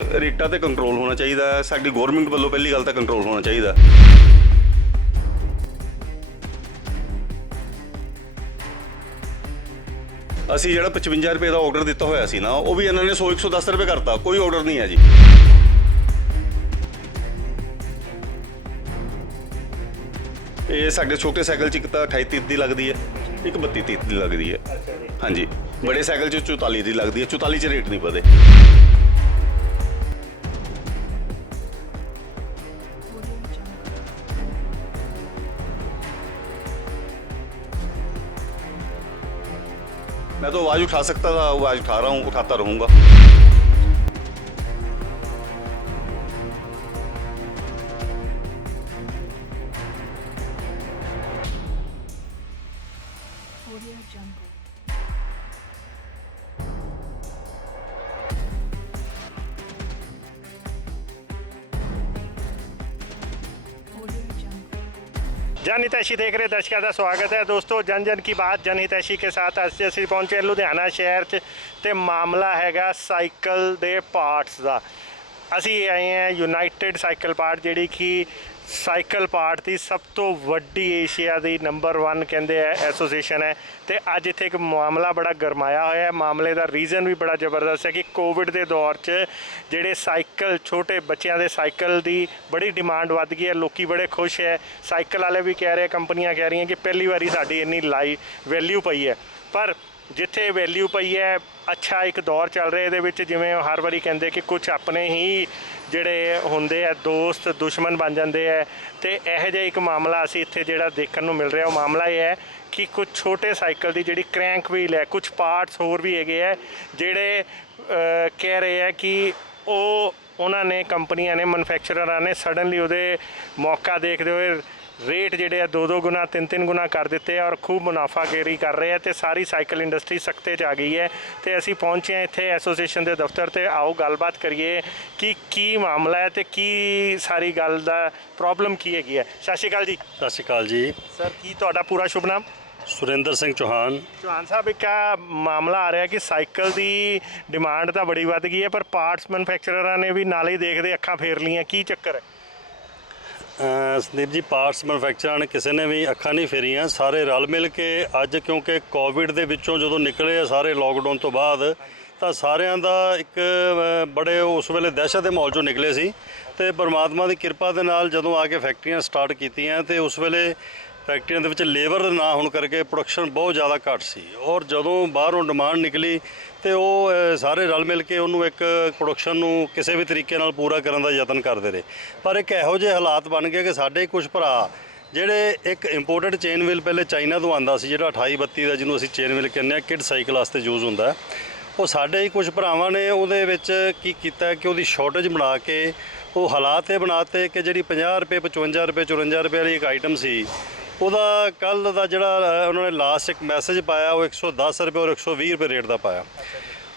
ਰੇਟਾਂ ਤੇ ਕੰਟਰੋਲ ਹੋਣਾ ਚਾਹੀਦਾ ਹੈ। ਸਾਡੀ ਗਵਰਨਮੈਂਟ ਵੱਲੋਂ ਪਹਿਲੀ ਗੱਲ ਤਾਂ ਕੰਟਰੋਲ ਹੋਣਾ ਚਾਹੀਦਾ। ਅਸੀਂ ਜਿਹੜਾ 55 ਰੁਪਏ ਦਾ ਆਰਡਰ ਦਿੱਤਾ ਹੋਇਆ ਸੀ ਨਾ, ਉਹ ਵੀ ਇਹਨਾਂ ਨੇ 100-110 ਰੁਪਏ ਕਰਤਾ। ਕੋਈ ਆਰਡਰ ਨਹੀਂ ਹੈ ਜੀ। ਇਹ ਸਾਡੇ ਛੋਟੇ ਸਾਈਕਲ 'ਚ ਇੱਕ ਤਾਂ 28-30 ਦੀ ਲੱਗਦੀ ਹੈ, ਇੱਕ 32-30 ਦੀ ਲੱਗਦੀ ਹੈ। ਹਾਂਜੀ, ਬੜੇ ਸਾਈਕਲ 'ਚ 44 ਦੀ ਲੱਗਦੀ ਹੈ। 44 'ਚ ਰੇਟ ਨਹੀਂ ਪਤਾ। मैं तो आवाज़ उठा सकता था, आवाज़ उठा रहा हूँ, उठाता रहूँगा। जन हितैषी देख रहे दर्शकों का स्वागत है दोस्तों। जन जन की बात जन हितैषी के साथ अस ਅਸੀਂ पहुंचे लुधियाना शहर च ते मामला हैगा साइकिल दे पार्ट्स का। ਅਸੀਂ आए हैं यूनाइटेड साइकिल पार्ट जिहड़ी कि साइकिल पार्ट की सब तो वड्डी एशिया की नंबर 1 कहते हैं एसोसीएशन है। तो अज इत्थे एक मामला बड़ा गरमाया होया है। मामले का रीज़न भी बड़ा जबरदस्त है कि कोविड के दौर च जिहड़े साइकिल छोटे बच्चों के साइकिल की बड़ी डिमांड वध गई है। लोग बड़े खुश है। साइकिल वाले भी कह रहे, कंपनियां कह रही हैं कि पहली बारी साडी इन्नी लाई वैल्यू पई है। पर जिथे वैल्यू पई है, अच्छा एक दौर चल रहा है। जिमें हर बारी कहते कि कुछ अपने ही ਜਿਹੜੇ ਹੁੰਦੇ ਆ ਦੋਸਤ ਦੁਸ਼ਮਣ ਬਣ ਜਾਂਦੇ ਆ। ਤੇ ਇਹੋ ਜਿਹਾ ਇੱਕ ਮਾਮਲਾ ਅਸੀਂ ਇੱਥੇ ਜਿਹੜਾ ਦੇਖਣ ਨੂੰ ਮਿਲ ਰਿਹਾ, ਉਹ ਮਾਮਲਾ ਇਹ ਹੈ ਕਿ ਕੁਝ ਛੋਟੇ ਸਾਈਕਲ ਦੀ ਜਿਹੜੀ ਕ੍ਰੈਂਕ ਵੀਲ ਹੈ, ਕੁਝ ਪਾਰਟਸ ਹੋਰ ਵੀ ਹੈਗੇ ਆ ਜਿਹੜੇ ਕਹਿ ਰਹੇ ਆ ਕਿ ਉਹ ਉਹਨਾਂ ਨੇ ਕੰਪਨੀਆਂ ਨੇ ਮੈਨੂਫੈਕਚਰਰਾਂ ਨੇ ਸਡਨਲੀ ਉਹਦੇ ਮੌਕਾ ਦੇਖਦੇ ਹੋਏ रेट ਜਿਹੜੇ ਆ 2-2 गुना 3-3 गुना कर ਦਿੱਤੇ ਆ ਔਰ खूब ਮੁਨਾਫਾਖੇਰੀ ਕਰ ਰਹੇ ਆ। ਤੇ ਸਾਰੀ ਸਾਈਕਲ ਇੰਡਸਟਰੀ ਸਖਤੇ 'ਚ ਆ ਗਈ ਹੈ। ਤੇ ਅਸੀਂ ਪਹੁੰਚੇ ਹਾਂ ਇੱਥੇ ਐਸੋਸੀਏਸ਼ਨ ਦੇ ਦਫ਼ਤਰ ਤੇ। ਆਓ ਗੱਲਬਾਤ ਕਰੀਏ ਕਿ ਕੀ ਮਾਮਲਾ ਹੈ ਤੇ ਕੀ ਸਾਰੀ ਗੱਲ ਦਾ ਪ੍ਰੋਬਲਮ ਕੀ ਹੈਗੀ ਹੈ। ਸਤਿ ਸ਼੍ਰੀ ਅਕਾਲ ਜੀ। ਸਤਿ ਸ਼੍ਰੀ ਅਕਾਲ ਜੀ ਸਰ, ਕੀ ਤੁਹਾਡਾ ਪੂਰਾ ਸ਼ੁਭ ਨਾਮ? ਸੁਰਿੰਦਰ ਸਿੰਘ ਚੌਹਾਨ। ਚੌਹਾਨ ਸਾਹਿਬ, ਇੱਕ ਮਾਮਲਾ ਆ ਰਿਹਾ ਕਿ ਸਾਈਕਲ ਦੀ ਡਿਮਾਂਡ ਤਾਂ ਬੜੀ ਵੱਧ ਗਈ ਹੈ, ਪਰ ਪਾਰਟਸ ਮੈਨੂਫੈਕਚਰਰਾਂ ਨੇ ਵੀ ਨਾਲੇ ਹੀ ਦੇਖਦੇ ਅੱਖਾਂ ਫੇਰ ਲਈਆਂ। ਕੀ ਚੱਕਰ ਹੈ? ਸੰਦੀਪ ਜੀ, ਪਾਰਟਸ ਮੈਨੂਫੈਕਚਰਾਂ ਨੇ ਕਿਸੇ ਨੇ ਵੀ ਅੱਖਾਂ ਨਹੀਂ ਫੇਰੀਆਂ। ਸਾਰੇ ਰਲ ਮਿਲ ਕੇ ਅੱਜ, ਕਿਉਂਕਿ ਕੋਵਿਡ ਦੇ ਵਿੱਚੋਂ ਜਦੋਂ ਨਿਕਲੇ ਆ ਸਾਰੇ ਲੋਕਡਾਊਨ ਤੋਂ ਬਾਅਦ, ਤਾਂ ਸਾਰਿਆਂ ਦਾ ਇੱਕ ਬੜੇ ਉਸ ਵੇਲੇ ਦਹਿਸ਼ਤ ਦੇ ਮਾਹੌਲ 'ਚੋਂ ਨਿਕਲੇ ਸੀ। ਤੇ ਪਰਮਾਤਮਾ ਦੀ ਕਿਰਪਾ ਦੇ ਨਾਲ ਜਦੋਂ ਆ ਕੇ ਫੈਕਟਰੀਆਂ ਸਟਾਰਟ ਕੀਤੀਆਂ ਤੇ ਉਸ ਵੇਲੇ ਫੈਕਟਰੀਆਂ ਦੇ ਵਿੱਚ ਲੇਬਰ ਨਾ ਹੋਣ ਕਰਕੇ ਪ੍ਰੋਡਕਸ਼ਨ ਬਹੁਤ ਜ਼ਿਆਦਾ ਘੱਟ ਸੀ। ਔਰ ਜਦੋਂ ਬਾਹਰੋਂ ਡਿਮਾਂਡ ਨਿਕਲੀ ਤੇ ਉਹ ਸਾਰੇ ਰਲ ਮਿਲ ਕੇ ਉਹਨੂੰ ਇੱਕ ਪ੍ਰੋਡਕਸ਼ਨ ਨੂੰ ਕਿਸੇ ਵੀ ਤਰੀਕੇ ਨਾਲ ਪੂਰਾ ਕਰਨ ਦਾ ਯਤਨ ਕਰਦੇ ਰਹੇ। ਪਰ ਇੱਕ ਇਹੋ ਜਿਹੇ ਹਾਲਾਤ ਬਣ ਗਏ ਕਿ ਸਾਡੇ ਕੁਝ ਭਰਾ ਜਿਹੜੇ ਇੱਕ ਇੰਪੋਰਟਡ ਚੇਨ ਵੀਲ ਪਹਿਲੇ ਚਾਈਨਾ ਤੋਂ ਆਉਂਦਾ ਸੀ, ਜਿਹੜਾ 28-32 ਦਾ, ਜਿਹਨੂੰ ਅਸੀਂ ਚੇਨ ਵੀਲ ਕਹਿੰਦੇ ਹਾਂ, ਕਿਡ ਸਾਈਕਲ ਵਾਸਤੇ ਯੂਜ਼ ਹੁੰਦਾ, ਉਹ ਸਾਡੇ ਹੀ ਕੁਝ ਭਰਾਵਾਂ ਨੇ ਉਹਦੇ ਵਿੱਚ ਕੀ ਕੀਤਾ ਕਿ ਉਹਦੀ ਸ਼ਾਰਟੇਜ ਬਣਾ ਕੇ ਉਹ ਹਾਲਾਤ ਇਹ ਬਣਾਤੇ ਕਿ ਜਿਹੜੀ 50 ਰੁਪਏ 55 ਰੁਪਏ 54 ਰੁਪਏ ਵਾਲੀ ਇੱਕ ਆਈਟਮ ਸੀ, ਉਹਦਾ ਕੱਲ੍ਹ ਦਾ ਜਿਹੜਾ ਉਹਨਾਂ ਨੇ ਲਾਸਟ ਇੱਕ ਮੈਸੇਜ ਪਾਇਆ ਉਹ 110 ਰੁਪਏ ਔਰ 120 ਰੁਪਏ ਰੇਟ ਦਾ ਪਾਇਆ।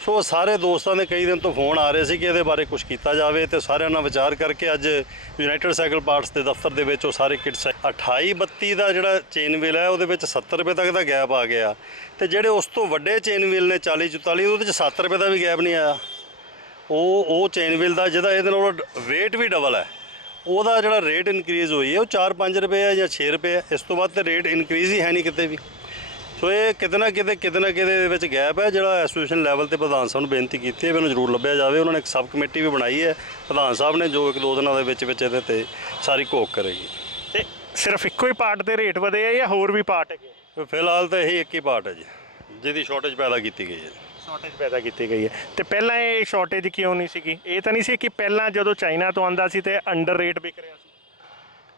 ਸੋ ਸਾਰੇ ਦੋਸਤਾਂ ਦੇ ਕਈ ਦਿਨ ਤੋਂ ਫੋਨ ਆ ਰਹੇ ਸੀ ਕਿ ਇਹਦੇ ਬਾਰੇ ਕੁਝ ਕੀਤਾ ਜਾਵੇ। ਤੇ ਸਾਰਿਆਂ ਨਾਲ ਵਿਚਾਰ ਕਰਕੇ ਅੱਜ ਯੂਨਾਈਟਿਡ ਸਾਈਕਲ ਪਾਰਟਸ ਦੇ ਦਫ਼ਤਰ ਦੇ ਵਿੱਚ ਉਹ ਸਾਰੇ ਕਿਟਸ 28-32 ਦਾ ਜਿਹੜਾ ਚੇਨ ਵੀਲ ਹੈ ਉਹਦੇ ਵਿੱਚ 70 ਰੁਪਏ ਤੱਕ ਦਾ ਗੈਪ ਆ ਗਿਆ। ਤੇ ਜਿਹੜੇ ਉਸ ਤੋਂ ਵੱਡੇ ਚੇਨ ਵੀਲ ਨੇ 40-44, ਉਹਦੇ 'ਚ 7 ਰੁਪਏ ਦਾ ਵੀ ਗੈਪ ਨਹੀਂ ਆਇਆ। ਉਹ ਚੇਨ ਵੀਲ ਦਾ ਜਿਹਦਾ ਇਹਦੇ ਨਾਲ ਵੇਟ ਵੀ ਡਬਲ ਹੈ, ਉਹਦਾ ਜਿਹੜਾ ਰੇਟ ਇਨਕਰੀਜ਼ ਹੋਈ ਹੈ ਉਹ 4-5 ਰੁਪਏ ਹੈ ਜਾਂ 6 ਰੁਪਏ ਹੈ। ਇਸ ਤੋਂ ਬਾਅਦ ਤਾਂ ਰੇਟ ਇਨਕਰੀਜ਼ ਹੀ ਹੈ ਨਹੀਂ ਕਿਤੇ ਵੀ। ਸੋ ਇਹ ਕਿਤੇ ਨਾ ਕਿਤੇ ਦੇ ਵਿੱਚ ਗੈਪ ਹੈ, ਜਿਹੜਾ ਐਸੋਸੀਏਸ਼ਨ ਲੈਵਲ ਤੇ ਪ੍ਰਧਾਨ ਸਾਹਿਬ ਨੂੰ ਬੇਨਤੀ ਕੀਤੀ ਹੈ ਵੀ ਇਹਨੂੰ ਜ਼ਰੂਰ ਲੱਭਿਆ ਜਾਵੇ। ਉਹਨਾਂ ਨੇ ਇੱਕ ਸਬ ਕਮੇਟੀ ਵੀ ਬਣਾਈ ਹੈ ਪ੍ਰਧਾਨ ਸਾਹਿਬ ਨੇ, ਜੋ 1-2 ਦਿਨਾਂ ਦੇ ਵਿੱਚ ਇਹਦੇ ਤੇ ਸਾਰੀ ਘੋਖ ਕਰੇਗੀ। ਤੇ ਸਿਰਫ ਇੱਕੋ ਹੀ ਪਾਰਟ ਦੇ ਰੇਟ ਵਧੇ ਆ ਜਾਂ ਹੋਰ ਵੀ ਪਾਰਟ ਹੈਗੇ? ਫਿਲਹਾਲ ਤਾਂ ਇਹੀ ਇੱਕ ਹੀ ਪਾਰਟ ਹੈ ਜੀ ਜਿਹਦੀ ਸ਼ਾਰਟੇਜ ਪੈਦਾ ਕੀਤੀ ਗਈ ਹੈ। ਸ਼ਾਰਟੇਜ ਪੈਦਾ ਕੀਤੀ ਗਈ ਹੈ। ਤੇ ਪਹਿਲਾਂ ਇਹ ਸ਼ਾਰਟੇਜ ਕਿਉਂ ਨਹੀਂ ਸੀਗੀ? ਇਹ ਤਾਂ ਨਹੀਂ ਸੀ ਕਿ ਪਹਿਲਾਂ ਜਦੋਂ ਚਾਈਨਾ ਤੋਂ ਆਉਂਦਾ ਸੀ ਤੇ ਅੰਡਰ ਰੇਟ ਵਿਕ ਰਿਹਾ ਸੀ?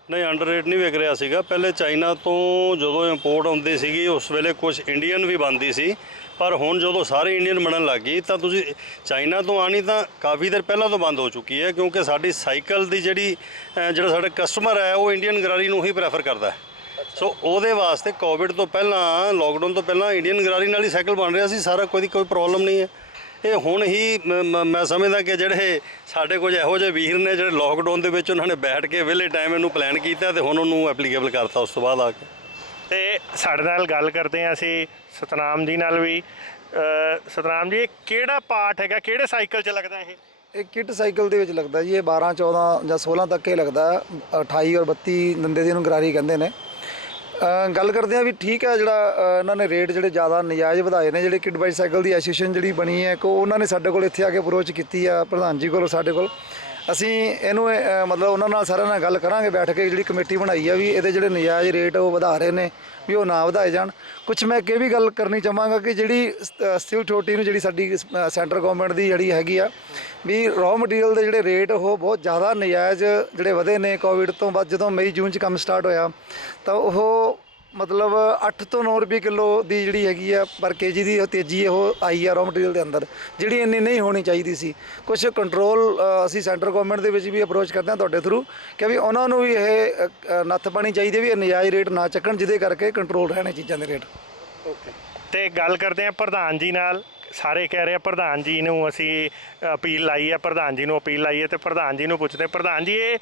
ਨਹੀਂ, ਅੰਡਰ ਰੇਟ ਨਹੀਂ ਵਿਕ ਰਿਹਾ ਸੀਗਾ। ਪਹਿਲੇ ਚਾਈਨਾ ਤੋਂ ਜਦੋਂ ਇੰਪੋਰਟ ਆਉਂਦੀ ਸੀਗੀ ਉਸ ਵੇਲੇ ਕੁਝ ਇੰਡੀਅਨ ਵੀ ਬਣਦੀ ਸੀ, ਪਰ ਹੁਣ ਜਦੋਂ ਸਾਰੇ ਇੰਡੀਅਨ ਬਣਨ ਲੱਗ ਗਈ ਤਾਂ ਤੁਸੀਂ ਚਾਈਨਾ ਤੋਂ ਆਣੀ ਤਾਂ ਕਾਫੀ ਦੇਰ ਪਹਿਲਾਂ ਤੋਂ ਬੰਦ ਹੋ ਚੁੱਕੀ ਹੈ। ਕਿਉਂਕਿ ਸਾਡੀ ਸਾਈਕਲ ਦੀ ਜਿਹੜਾ ਸਾਡਾ ਕਸਟਮਰ ਹੈ ਉਹ ਇੰਡੀਅਨ ਗਰਾਰੀ ਨੂੰ ਹੀ ਪ੍ਰੈਫਰ ਕਰਦਾ ਹੈ। ਸੋ ਉਹਦੇ ਵਾਸਤੇ ਕੋਵਿਡ ਤੋਂ ਪਹਿਲਾਂ, ਲੋਕਡਾਊਨ ਤੋਂ ਪਹਿਲਾਂ ਇੰਡੀਅਨ ਗਰਾਰੀ ਨਾਲ ਹੀ ਸਾਈਕਲ ਬਣ ਰਿਹਾ ਸੀ ਸਾਰਾ, ਕੋਈ ਪ੍ਰੋਬਲਮ ਨਹੀਂ ਹੈ। ਇਹ ਹੁਣ ਹੀ ਮੈਂ ਸਮਝਦਾ ਕਿ ਜਿਹੜੇ ਸਾਡੇ ਕੁਝ ਇਹੋ ਜਿਹੇ ਵੀਰ ਨੇ ਜਿਹੜੇ ਲੋਕਡਾਊਨ ਦੇ ਵਿੱਚ ਉਹਨਾਂ ਨੇ ਬੈਠ ਕੇ ਵਿਹਲੇ ਟਾਈਮ ਇਹਨੂੰ ਪਲਾਨ ਕੀਤਾ ਤੇ ਹੁਣ ਉਹਨੂੰ ਐਪਲੀਕੇਬਲ ਕਰਤਾ ਉਸ ਤੋਂ ਬਾਅਦ ਆ ਕੇ। ਤੇ ਸਾਡੇ ਨਾਲ ਗੱਲ ਕਰਦੇ ਹਾਂ ਅਸੀਂ ਸਤਨਾਮ ਜੀ ਨਾਲ ਵੀ। ਸਤਨਾਮ ਜੀ, ਇਹ ਕਿਹੜਾ ਪਾਰਟ ਹੈਗਾ, ਕਿਹੜੇ ਸਾਈਕਲ 'ਚ ਲੱਗਦਾ ਇਹ? ਇਹ ਕਿਟ ਸਾਈਕਲ ਦੇ ਵਿੱਚ ਲੱਗਦਾ ਜੀ, ਇਹ 12 14 ਜਾਂ 16 ਤੱਕ ਇਹ ਲੱਗਦਾ, 28 ਔਰ 32 ਦੰਦੇ ਦੀ ਇਹਨੂੰ ਗਰਾਰੀ ਕਹਿੰਦੇ ਨੇ। ਗੱਲ ਕਰਦੇ ਆ ਵੀ ਠੀਕ ਹੈ, ਜਿਹੜਾ ਇਹਨਾਂ ਨੇ ਰੇਟ ਜਿਹੜੇ ਜ਼ਿਆਦਾ ਨਜਾਇਜ਼ ਵਧਾਏ ਨੇ, ਜਿਹੜੇ ਕਿਡ ਬਾਈਸਾਈਕਲ ਦੀ ਐਸੋਸੀਏਸ਼ਨ ਜਿਹੜੀ ਬਣੀ ਹੈ, ਉਹਨਾਂ ਨੇ ਸਾਡੇ ਕੋਲ ਇੱਥੇ ਆ ਕੇ ਅਪਰੋਚ ਕੀਤੀ ਆ ਪ੍ਰਧਾਨ ਜੀ ਕੋਲ, ਸਾਡੇ ਕੋਲ। ਅਸੀਂ ਇਹਨੂੰ ਮਤਲਬ ਉਹਨਾਂ ਨਾਲ ਸਾਰਿਆਂ ਨਾਲ ਗੱਲ ਕਰਾਂਗੇ ਬੈਠ ਕੇ, ਜਿਹੜੀ ਕਮੇਟੀ ਬਣਾਈ ਆ ਵੀ ਇਹਦੇ ਜਿਹੜੇ ਨਜਾਇਜ਼ ਰੇਟ ਉਹ ਵਧਾ ਰਹੇ ਨੇ ਵੀ ਉਹ ਨਾ ਵਧਾਏ ਜਾਣ। ਕੁਝ ਮੈਂ ਇਹ ਵੀ ਗੱਲ ਕਰਨੀ ਚਾਹਾਂਗਾ ਕਿ ਜਿਹੜੀ ਸਟੀਲ ਅਥਾਰਟੀ ਨੂੰ, ਜਿਹੜੀ ਸਾਡੀ ਸੈਂਟਰ ਗਵਰਨਮੈਂਟ ਦੀ ਜਿਹੜੀ ਹੈਗੀ ਆ ਵੀ ਰॉ ਮਟੀਰੀਅਲ ਦੇ ਜਿਹੜੇ ਰੇਟ ਉਹ ਬਹੁਤ ਜ਼ਿਆਦਾ ਨਜਾਇਜ਼ ਜਿਹੜੇ ਵਧੇ ਨੇ ਕੋਵਿਡ ਤੋਂ ਬਾਅਦ। ਜਦੋਂ ਮਈ ਜੂਨ 'ਚ ਕੰਮ ਸਟਾਰਟ ਹੋਇਆ ਤਾਂ ਉਹ ਮਤਲਬ 8 ਤੋਂ 9 ਰੁਪਏ ਕਿਲੋ ਦੀ ਜਿਹੜੀ ਹੈਗੀ ਆ ਪਰ ਕੇਜੀ ਦੀ ਉਹ ਤੇਜ਼ੀ ਉਹ ਆਈ ਆ ਰॉ ਮਟੀਰੀਅਲ ਦੇ ਅੰਦਰ, ਜਿਹੜੀ ਇੰਨੀ ਨਹੀਂ ਹੋਣੀ ਚਾਹੀਦੀ ਸੀ। ਕੁਝ ਕੰਟਰੋਲ ਅਸੀਂ ਸੈਂਟਰ ਗਵਰਨਮੈਂਟ ਦੇ ਵਿੱਚ ਵੀ ਅਪਰੋਚ ਕਰਦੇ ਹਾਂ ਤੁਹਾਡੇ ਥਰੂ ਕਿ ਵੀ ਉਹਨਾਂ ਨੂੰ ਵੀ ਇਹ ਨੱਥ ਪਾਣੀ ਚਾਹੀਦੀ ਵੀ ਇਹ ਨਜਾਇਜ਼ ਰੇਟ ਨਾ ਚੱਕਣ, ਜਿਹਦੇ ਕਰਕੇ ਕੰਟਰੋਲ ਰਹਿਣੇ ਚੀਜ਼ਾਂ ਦੇ ਰੇਟ। ਓਕੇ, ਤੇ ਗੱਲ ਕਰਦੇ ਹਾਂ ਪ੍ਰਧਾਨ ਜੀ ਨਾਲ। ਸਾਰੇ ਕਹਿ ਰਹੇ ਆ ਪ੍ਰਧਾਨ ਜੀ ਨੂੰ ਅਸੀਂ ਅਪੀਲ ਲਾਈ ਹੈ, ਪ੍ਰਧਾਨ ਜੀ ਨੂੰ ਅਪੀਲ ਲਾਈ ਹੈ, ਤੇ ਪ੍ਰਧਾਨ ਜੀ ਨੂੰ ਪੁੱਛਦੇ ਪ੍ਰਧਾਨ ਜੀ, ਇਹ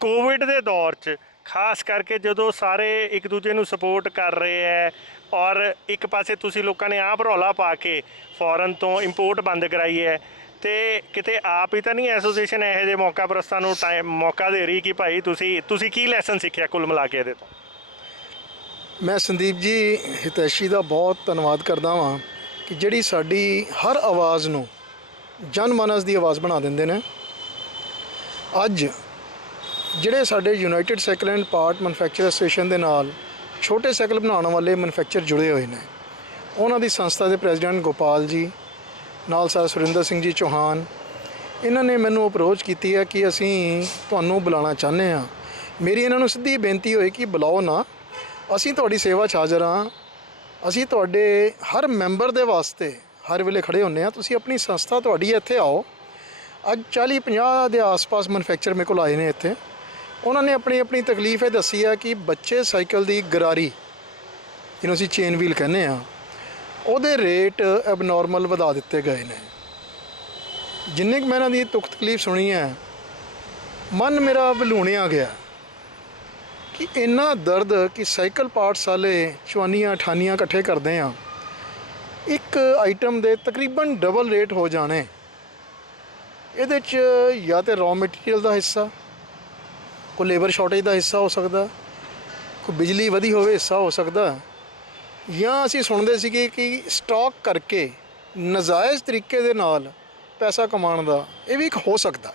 ਕੋਵਿਡ ਦੇ ਦੌਰ 'ਚ ਖਾਸ ਕਰਕੇ ਜਦੋਂ ਸਾਰੇ ਇੱਕ ਦੂਜੇ ਨੂੰ ਸਪੋਰਟ ਕਰ ਰਹੇ ਹੈ ਔਰ ਇੱਕ ਪਾਸੇ ਤੁਸੀਂ ਲੋਕਾਂ ਨੇ ਆਪ ਰੌਲਾ ਪਾ ਕੇ ਫੋਰਨ ਤੋਂ ਇੰਪੋਰਟ ਬੰਦ ਕਰਾਈ ਹੈ, ਤੇ ਕਿਤੇ ਆਪ ਹੀ ਤਾਂ ਨਹੀਂ ਐਸੋਸੀਏਸ਼ਨ ਇਹੋ ਜਿਹੇ ਮੌਕਾ ਪ੍ਰਸਤਾਂ ਨੂੰ ਮੌਕਾ ਦੇ ਰਹੀ ਕਿ ਭਾਈ ਤੁਸੀਂ ਕੀ ਲੈਸਨ ਸਿੱਖਿਆ ਕੁੱਲ ਮਿਲਾ ਕੇ ਇਹਦੇ ਤੋਂ? ਮੈਂ ਸੰਦੀਪ ਜੀ ਹਿਤੈਸ਼ੀ ਦਾ ਬਹੁਤ ਧੰਨਵਾਦ ਕਰਦਾ ਹਾਂ ਕਿ ਜਿਹੜੀ ਸਾਡੀ ਹਰ ਆਵਾਜ਼ ਨੂੰ ਜਨ ਮਾਨਸ ਦੀ ਆਵਾਜ਼ ਬਣਾ ਦਿੰਦੇ ਨੇ। ਅੱਜ ਜਿਹੜੇ ਸਾਡੇ United cycle and part manufacturer association ਦੇ ਨਾਲ ਛੋਟੇ ਸਾਈਕਲ ਬਣਾਉਣ ਵਾਲੇ ਮੈਨੂਫੈਕਚਰ ਜੁੜੇ ਹੋਏ ਨੇ, ਉਹਨਾਂ ਦੀ ਸੰਸਥਾ ਦੇ ਪ੍ਰੈਜ਼ੀਡੈਂਟ ਗੋਪਾਲ ਜੀ ਨਾਲ ਸਰ ਸੁਰਿੰਦਰ ਸਿੰਘ ਜੀ ਚੌਹਾਨ, ਇਹਨਾਂ ਨੇ ਮੈਨੂੰ ਅਪਰੋਚ ਕੀਤੀ ਹੈ ਕਿ ਅਸੀਂ ਤੁਹਾਨੂੰ ਬੁਲਾਉਣਾ ਚਾਹੁੰਦੇ ਹਾਂ। ਮੇਰੀ ਇਹਨਾਂ ਨੂੰ ਸਿੱਧੀ ਬੇਨਤੀ ਹੋਈ ਕਿ ਬੁਲਾਓ ਨਾ, ਅਸੀਂ ਤੁਹਾਡੀ ਸੇਵਾ 'ਚ ਹਾਜ਼ਰ ਹਾਂ। ਅਸੀਂ ਤੁਹਾਡੇ ਹਰ ਮੈਂਬਰ ਦੇ ਵਾਸਤੇ ਹਰ ਵੇਲੇ ਖੜੇ ਹੁੰਦੇ ਹਾਂ। ਤੁਸੀਂ ਆਪਣੀ ਸੰਸਥਾ ਤੁਹਾਡੀ ਇੱਥੇ ਆਓ। ਅੱਜ 40-50 ਦੇ ਆਸ-ਪਾਸ ਮੈਨੂਫੈਕਚਰ ਮੇਰੇ ਕੋਲ ਆਏ ਨੇ ਇੱਥੇ। ਉਹਨਾਂ ਨੇ ਆਪਣੀ ਤਕਲੀਫ ਇਹ ਦੱਸੀ ਹੈ ਕਿ ਬੱਚੇ ਸਾਈਕਲ ਦੀ ਗਰਾਰੀ, ਜਿਹਨੂੰ ਅਸੀਂ ਚੇਨ ਵੀਲ ਕਹਿੰਦੇ ਆ, ਉਹਦੇ ਰੇਟ ਐਬਨੋਰਮਲ ਵਧਾ ਦਿੱਤੇ ਗਏ ਨੇ। ਜਿੰਨੇ ਕੁ ਮੈਂ ਇਹਨਾਂ ਦੀ ਦੁੱਖ ਤਕਲੀਫ ਸੁਣੀ ਹੈ, ਮਨ ਮੇਰਾ ਬਲੂਣਿਆ ਗਿਆ ਕਿ ਇੰਨਾ ਦਰਦ ਕਿ ਸਾਈਕਲ ਪਾਰਟਸ ਵਾਲੇ ਚਵਾਨੀਆਂ ਅਠਾਨੀਆਂ ਇਕੱਠੇ ਕਰਦੇ ਆ, ਇੱਕ ਆਈਟਮ ਦੇ ਤਕਰੀਬਨ ਡਬਲ ਰੇਟ ਹੋ ਜਾਣੇ। ਇਹਦੇ 'ਚ ਜਾਂ ਤਾਂ ਰॉ ਮਟੀਰੀਅਲ ਦਾ ਹਿੱਸਾ, ਕੋਈ ਲੇਬਰ ਸ਼ਾਰਟੇਜ ਦਾ ਹਿੱਸਾ ਹੋ ਸਕਦਾ, ਕੋਈ ਬਿਜਲੀ ਵਧੀ ਹੋਵੇ ਹਿੱਸਾ ਹੋ ਸਕਦਾ, ਜਾਂ ਅਸੀਂ ਸੁਣਦੇ ਸੀਗੇ ਕਿ ਸਟਾਕ ਕਰਕੇ ਨਜਾਇਜ਼ ਤਰੀਕੇ ਦੇ ਨਾਲ ਪੈਸਾ ਕਮਾਉਣ ਦਾ ਇਹ ਵੀ ਇੱਕ ਹੋ ਸਕਦਾ।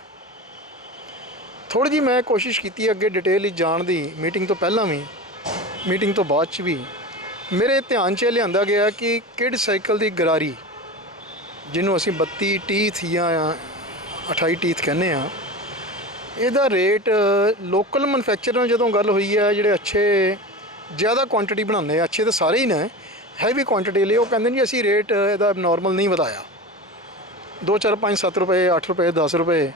ਥੋੜ੍ਹੀ ਜਿਹੀ ਮੈਂ ਕੋਸ਼ਿਸ਼ ਕੀਤੀ ਅੱਗੇ ਡਿਟੇਲ ਵਿੱਚ ਜਾਣ ਦੀ, ਮੀਟਿੰਗ ਤੋਂ ਪਹਿਲਾਂ ਵੀ, ਮੀਟਿੰਗ ਤੋਂ ਬਾਅਦ 'ਚ ਵੀ ਮੇਰੇ ਧਿਆਨ 'ਚ ਲਿਆਂਦਾ ਗਿਆ ਕਿ ਕਿਡ ਸਾਈਕਲ ਦੀ ਗਰਾਰੀ, ਜਿਹਨੂੰ ਅਸੀਂ 32 ਟੀਥ ਜਾਂ 28 ਟੀਥ ਕਹਿੰਦੇ ਆ, ਇਹਦਾ ਰੇਟ ਲੋਕਲ ਮੈਨੂਫੈਕਚਰ ਨਾਲ ਜਦੋਂ ਗੱਲ ਹੋਈ ਹੈ, ਜਿਹੜੇ ਅੱਛੇ ਜ਼ਿਆਦਾ ਕੁਆਂਟੀਟੀ ਬਣਾਉਂਦੇ ਆ, ਅੱਛੇ ਤਾਂ ਸਾਰੇ ਹੀ ਨੇ, ਹੈਵੀ ਕੁਆਂਟੀਟੀ ਲਈ, ਉਹ ਕਹਿੰਦੇ ਜੀ ਅਸੀਂ ਰੇਟ ਇਹਦਾ ਨਾਰਮਲ ਨਹੀਂ ਵਧਾਇਆ। 2 4 5 7 ਰੁਪਏ 8 ਰੁਪਏ 10 ਰੁਪਏ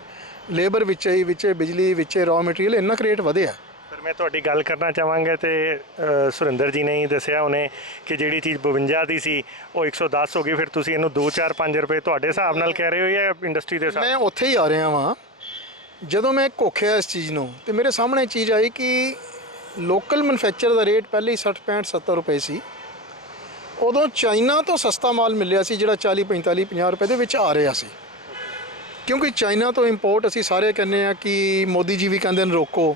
ਲੇਬਰ ਵਿੱਚ ਬਿਜਲੀ ਵਿੱਚ ਰॉ ਮਟੀਰੀਅਲ ਇੰਨਾ ਕੁ ਰੇਟ ਵਧਿਆ। ਪਰ ਮੈਂ ਤੁਹਾਡੀ ਗੱਲ ਕਰਨਾ ਚਾਹਾਂਗਾ, ਤੇ ਸੁਰਿੰਦਰ ਜੀ ਨੇ ਹੀ ਦੱਸਿਆ ਉਹਨੇ ਕਿ ਜਿਹੜੀ ਚੀਜ਼ 52 ਦੀ ਸੀ ਉਹ 110 ਹੋ ਗਈ। ਫਿਰ ਤੁਸੀਂ ਇਹਨੂੰ 2 4 5 ਰੁਪਏ ਤੁਹਾਡੇ ਹਿਸਾਬ ਨਾਲ ਕਹਿ ਰਹੇ ਹੋ ਜਾਂ ਇੰਡਸਟਰੀ ਦੇ ਹਿਸਾਬ? ਮੈਂ ਉੱਥੇ ਹੀ ਆ ਰਿਹਾ ਵਾਂ। ਜਦੋਂ ਮੈਂ ਘੋਖਿਆ ਇਸ ਚੀਜ਼ ਨੂੰ ਤੇ ਮੇਰੇ ਸਾਹਮਣੇ ਚੀਜ਼ ਆਈ ਕਿ ਲੋਕਲ ਮੈਨੂਫੈਕਚਰ ਦਾ ਰੇਟ ਪਹਿਲੇ ਹੀ 60 65 70 ਰੁਪਏ ਸੀ। ਉਦੋਂ ਚਾਈਨਾ ਤੋਂ ਸਸਤਾ ਮਾਲ ਮਿਲਿਆ ਸੀ ਜਿਹੜਾ 40 45 50 ਰੁਪਏ ਦੇ ਵਿੱਚ ਆ ਰਿਹਾ ਸੀ, ਕਿਉਂਕਿ ਚਾਈਨਾ ਤੋਂ ਇੰਪੋਰਟ ਅਸੀਂ ਸਾਰੇ ਕਹਿੰਦੇ ਆ ਕਿ ਮੋਦੀ ਜੀ ਵੀ ਕਹਿੰਦੇ ਨੇ ਰੋਕੋ।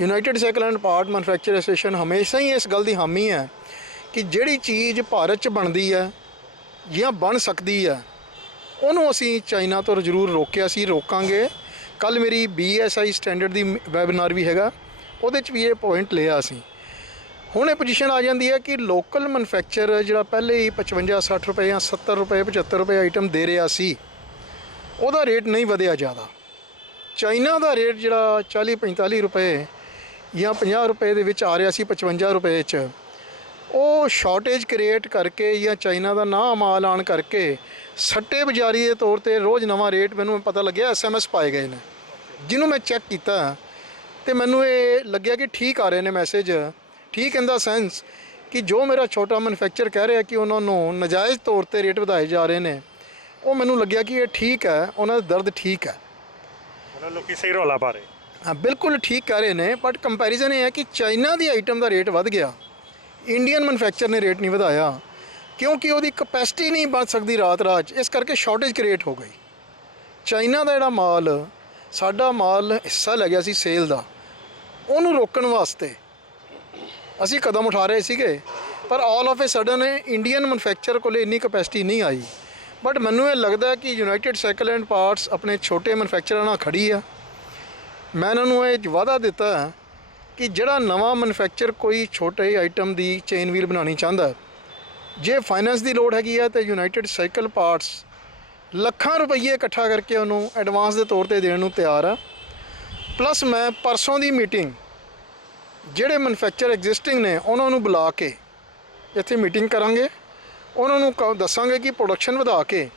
United cycle and part manufacture association ਹਮੇਸ਼ਾ ਹੀ ਇਸ ਗੱਲ ਦੀ ਹਾਮੀ ਹੈ ਕਿ ਜਿਹੜੀ ਚੀਜ਼ ਭਾਰਤ 'ਚ ਬਣਦੀ ਹੈ ਜਾਂ ਬਣ ਸਕਦੀ ਹੈ, ਉਹਨੂੰ ਅਸੀਂ ਚਾਈਨਾ ਤੋਂ ਜ਼ਰੂਰ ਰੋਕਿਆ ਸੀ, ਰੋਕਾਂਗੇ। ਕੱਲ ਮੇਰੀ BSI ਸਟੈਂਡਰਡ ਦੀ ਵੈਬਿਨਾਰ ਵੀ ਹੈਗਾ, ਉਹਦੇ 'ਚ ਵੀ ਇਹ ਪੁਆਇੰਟ ਲਿਆ ਅਸੀਂ। ਹੁਣ ਇਹ ਪੋਜੀਸ਼ਨ ਆ ਜਾਂਦੀ ਹੈ ਕਿ ਲੋਕਲ ਮੈਨੂਫੈਕਚਰ ਜਿਹੜਾ ਪਹਿਲੇ ਹੀ 55 60 ਰੁਪਏ ਜਾਂ 70 ਰੁਪਏ 75 ਰੁਪਏ ਆਈਟਮ ਦੇ ਰਿਹਾ ਸੀ, ਉਹਦਾ ਰੇਟ ਨਹੀਂ ਵਧਿਆ ਜ਼ਿਆਦਾ। ਚਾਈਨਾ ਦਾ ਰੇਟ ਜਿਹੜਾ 40 45 ਰੁਪਏ ਜਾਂ 50 ਰੁਪਏ ਦੇ ਵਿੱਚ ਆ ਰਿਹਾ ਸੀ 55 ਰੁਪਏ 'ਚ, ਉਹ ਸ਼ਾਰਟੇਜ ਕ੍ਰੀਏਟ ਕਰਕੇ ਜਾਂ ਚਾਈਨਾ ਦਾ ਨਾ ਮਾਲ ਆਉਣ ਕਰਕੇ ਸੱਟੇ ਬਾਜ਼ਾਰੀ ਦੇ ਤੌਰ 'ਤੇ ਰੋਜ਼ ਨਵਾਂ ਰੇਟ ਮੈਨੂੰ ਪਤਾ ਲੱਗਿਆ SMS ਪਾਏ ਗਏ ਨੇ, ਜਿਹਨੂੰ ਮੈਂ ਚੈੱਕ ਕੀਤਾ ਤੇ ਮੈਨੂੰ ਇਹ ਲੱਗਿਆ ਕਿ ਠੀਕ ਆ ਰਹੇ ਨੇ ਮੈਸੇਜ। ਠੀਕ ਇਨ ਦਾ ਸੈਂਸ ਕਿ ਜੋ ਮੇਰਾ ਛੋਟਾ ਮੈਨੂਫੈਕਚਰ ਕਹਿ ਰਿਹਾ ਕਿ ਉਹਨਾਂ ਨੂੰ ਨਜਾਇਜ਼ ਤੌਰ 'ਤੇ ਰੇਟ ਵਧਾਏ ਜਾ ਰਹੇ ਨੇ, ਉਹ ਮੈਨੂੰ ਲੱਗਿਆ ਕਿ ਇਹ ਠੀਕ ਹੈ, ਉਹਨਾਂ ਦਾ ਦਰਦ ਠੀਕ ਹੈ, ਉਹਨਾਂ ਲੋਕੀ ਸਹੀ ਰੌਲਾ ਪਾ ਰਹੇ। ਹਾਂ, ਬਿਲਕੁਲ ਠੀਕ ਕਹਿ ਰਹੇ ਨੇ। ਬਟ ਕੰਪੈਰੀਜ਼ਨ ਇਹ ਹੈ ਕਿ ਚਾਈਨਾ ਦੀ ਆਈਟਮ ਦਾ ਰੇਟ ਵੱਧ ਗਿਆ, ਇੰਡੀਅਨ ਮੈਨੂਫੈਕਚਰ ਨੇ ਰੇਟ ਨਹੀਂ ਵਧਾਇਆ, ਕਿਉਂਕਿ ਉਹਦੀ ਕਪੈਸਿਟੀ ਨਹੀਂ ਬਣ ਸਕਦੀ ਰਾਤ 'ਚ, ਇਸ ਕਰਕੇ ਸ਼ਾਰਟੇਜ ਕ੍ਰੀਏਟ ਹੋ ਗਈ। ਚਾਈਨਾ ਦਾ ਜਿਹੜਾ ਮਾਲ, ਸਾਡਾ ਮਾਲ ਹਿੱਸਾ ਲੈ ਗਿਆ ਸੀ ਸੇਲ ਦਾ, ਉਹਨੂੰ ਰੋਕਣ ਵਾਸਤੇ ਅਸੀਂ ਕਦਮ ਉਠਾ ਰਹੇ ਸੀਗੇ, ਪਰ all of A sudden Indian manufacture ਕੋਲ ਇੰਨੀ ਕਪੈਸਿਟੀ ਨਹੀਂ ਆਈ। ਬਟ ਮੈਨੂੰ ਇਹ ਲੱਗਦਾ ਕਿ ਯੂਨਾਈਟਿਡ ਸਾਈਕਲ ਐਂਡ ਪਾਰਟਸ ਆਪਣੇ ਛੋਟੇ ਮੈਨੂਫੈਕਚਰਾਂ ਨਾਲ ਖੜੀ ਆ। ਮੈਂ ਇਹਨਾਂ ਨੂੰ ਇਹ ਵਾਅਦਾ ਦਿੱਤਾ ਹੈ ਕਿ ਜਿਹੜਾ ਨਵਾਂ ਮੈਨੂਫੈਕਚਰ ਕੋਈ ਛੋਟੇ ਆਈਟਮ ਦੀ ਚੇਨ ਵੀਲ ਬਣਾਉਣੀ ਚਾਹੁੰਦਾ, ਜੇ ਫਾਈਨੈਂਸ ਦੀ ਲੋੜ ਹੈਗੀ ਹੈ ਤਾਂ ਯੂਨਾਈਟਿਡ ਸਾਈਕਲ ਪਾਰਟਸ ਲੱਖਾਂ ਰੁਪਈਏ ਇਕੱਠਾ ਕਰਕੇ ਉਹਨੂੰ ਐਡਵਾਂਸ ਦੇ ਤੌਰ ਤੇ ਦੇਣ ਨੂੰ ਤਿਆਰ ਆ। ਪਲੱਸ ਮੈਂ ਪਰਸੋਂ ਦੀ ਮੀਟਿੰਗ ਜਿਹੜੇ ਮੈਨੂਫੈਕਚਰ ਐਗਜ਼ਿਸਟਿੰਗ ਨੇ ਉਹਨਾਂ ਨੂੰ ਬੁਲਾ ਕੇ ਇੱਥੇ ਮੀਟਿੰਗ ਕਰਾਂਗੇ, ਉਹਨਾਂ ਨੂੰ ਦੱਸਾਂਗੇ ਕਿ ਪ੍ਰੋਡਕਸ਼ਨ ਵਧਾ ਕੇ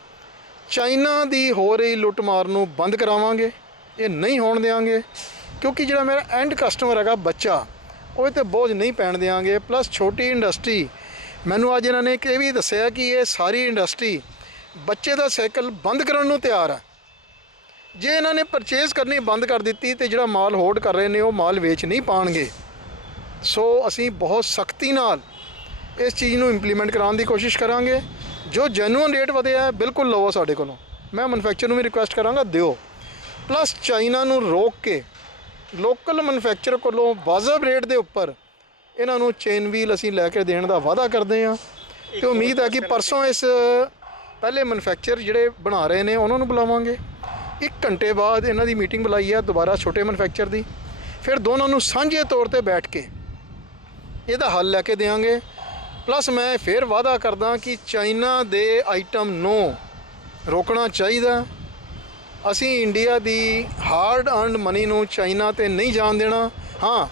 ਚਾਈਨਾ ਦੀ ਹੋ ਰਹੀ ਲੁੱਟਮਾਰ ਨੂੰ ਬੰਦ ਕਰਾਵਾਂਗੇ। ਇਹ ਨਹੀਂ ਹੋਣ ਦੇਵਾਂਗੇ, ਕਿਉਂਕਿ ਜਿਹੜਾ ਮੇਰਾ ਐਂਡ ਕਸਟਮਰ ਹੈਗਾ ਬੱਚਾ, ਉਹ 'ਤੇ ਬੋਝ ਨਹੀਂ ਪੈਣ ਦੇਵਾਂਗੇ। ਪਲੱਸ ਛੋਟੀ ਇੰਡਸਟਰੀ, ਮੈਨੂੰ ਅੱਜ ਇਹਨਾਂ ਨੇ ਇਹ ਵੀ ਦੱਸਿਆ ਕਿ ਇਹ ਸਾਰੀ ਇੰਡਸਟਰੀ ਬੱਚੇ ਦਾ ਸਾਈਕਲ ਬੰਦ ਕਰਨ ਨੂੰ ਤਿਆਰ ਹੈ। ਜੇ ਇਹਨਾਂ ਨੇ ਪਰਚੇਜ਼ ਕਰਨੀ ਬੰਦ ਕਰ ਦਿੱਤੀ ਤੇ ਜਿਹੜਾ ਮਾਲ ਹੋਲਡ ਕਰ ਰਹੇ ਨੇ ਉਹ ਮਾਲ ਵੇਚ ਨਹੀਂ ਪਾਣਗੇ। ਸੋ ਅਸੀਂ ਬਹੁਤ ਸਖਤੀ ਨਾਲ ਇਸ ਚੀਜ਼ ਨੂੰ ਇੰਪਲੀਮੈਂਟ ਕਰਾਉਣ ਦੀ ਕੋਸ਼ਿਸ਼ ਕਰਾਂਗੇ। ਜੋ ਜੈਨੂਅਨ ਰੇਟ ਵਧਿਆ ਹੈ ਬਿਲਕੁਲ ਲਵੋ ਸਾਡੇ ਕੋਲੋਂ, ਮੈਂ ਮੈਨੂਫੈਕਚਰ ਨੂੰ ਵੀ ਰਿਕੁਐਸਟ ਕਰਾਂਗਾ ਦਿਓ। ਪਲੱਸ ਚਾਈਨਾ ਨੂੰ ਰੋਕ ਕੇ ਲੋਕਲ ਮੈਨੂਫੈਕਚਰ ਕੋਲੋਂ ਵਾਜਬ ਰੇਟ ਦੇ ਉੱਪਰ ਇਹਨਾਂ ਨੂੰ ਚੇਨ ਵੀਲ ਅਸੀਂ ਲੈ ਕੇ ਦੇਣ ਦਾ ਵਾਅਦਾ ਕਰਦੇ ਹਾਂ। ਤੇ ਉਮੀਦ ਹੈ ਕਿ ਪਰਸੋਂ ਇਸ ਪਹਿਲੇ ਮੈਨੂਫੈਕਚਰ ਜਿਹੜੇ ਬਣਾ ਰਹੇ ਨੇ ਉਹਨਾਂ ਨੂੰ ਬੁਲਾਵਾਂਗੇ। 1 ਘੰਟੇ ਬਾਅਦ ਇਹਨਾਂ ਦੀ ਮੀਟਿੰਗ ਬੁਲਾਈ ਹੈ ਦੁਬਾਰਾ ਛੋਟੇ ਮੈਨੂਫੈਕਚਰ ਦੀ, ਫਿਰ ਦੋਨਾਂ ਨੂੰ ਸਾਂਝੇ ਤੌਰ ਤੇ ਬੈਠ ਕੇ ਇਹਦਾ ਹੱਲ ਲੈ ਕੇ ਦੇਵਾਂਗੇ। ਪਲੱਸ ਮੈਂ ਫਿਰ ਵਾਅਦਾ ਕਰਦਾ ਕਿ ਚਾਈਨਾ ਦੇ ਆਈਟਮ ਨੂੰ ਰੋਕਣਾ ਚਾਹੀਦਾ। ਅਸੀਂ ਇੰਡੀਆ ਦੀ ਹਾਰਡ ਅਰਨਡ ਮਨੀ ਨੂੰ ਚਾਈਨਾ 'ਤੇ ਨਹੀਂ ਜਾਣ ਦੇਣਾ। ਹਾਂ,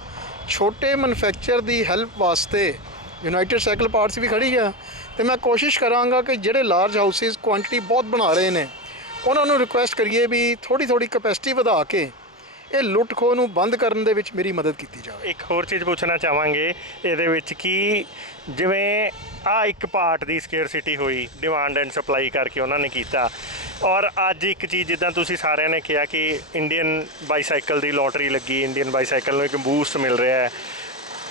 ਛੋਟੇ ਮੈਨੂਫੈਕਚਰ ਦੀ ਹੈਲਪ ਵਾਸਤੇ ਯੂਨਾਈਟਿਡ ਸਾਈਕਲ ਪਾਰਟਸ ਵੀ ਖੜੀ ਆ, ਤੇ ਮੈਂ ਕੋਸ਼ਿਸ਼ ਕਰਾਂਗਾ ਕਿ ਜਿਹੜੇ ਲਾਰਜ ਹਾਊਸਿਸ ਕੁਆਂਟੀਟੀ ਬਹੁਤ ਬਣਾ ਰਹੇ ਨੇ ਉਹਨਾਂ ਨੂੰ ਰਿਕੁਐਸਟ ਕਰੀਏ ਵੀ ਥੋੜੀ ਕਪੈਸਿਟੀ ਵਧਾ ਕੇ ਇਹ ਲੁੱਟ ਖੋਹ ਨੂੰ ਬੰਦ ਕਰਨ ਦੇ ਵਿੱਚ ਮੇਰੀ ਮਦਦ ਕੀਤੀ ਜਾਵੇ। ਇੱਕ ਹੋਰ ਚੀਜ਼ ਪੁੱਛਣਾ ਚਾਹਾਂਗੇ ਇਹਦੇ ਵਿੱਚ ਕਿ ਜਿਵੇਂ ਆ ਇੱਕ ਪਾਰਟ ਦੀ ਸਕੇਅਰਸਿਟੀ ਹੋਈ, ਡਿਮਾਂਡ ਐਂਡ ਸਪਲਾਈ ਕਰਕੇ ਉਹਨਾਂ ਨੇ ਕੀਤਾ, ਔਰ ਅੱਜ ਇੱਕ ਚੀਜ਼ ਜਿੱਦਾਂ ਤੁਸੀਂ ਸਾਰਿਆਂ ਨੇ ਕਿਹਾ ਕਿ ਇੰਡੀਅਨ ਬਾਈਸਾਈਕਲ ਦੀ ਲੋਟਰੀ ਲੱਗੀ, ਇੰਡੀਅਨ ਬਾਈਸਾਈਕਲ ਨੂੰ ਇੱਕ ਬੂਸਟ ਮਿਲ ਰਿਹਾ ਹੈ।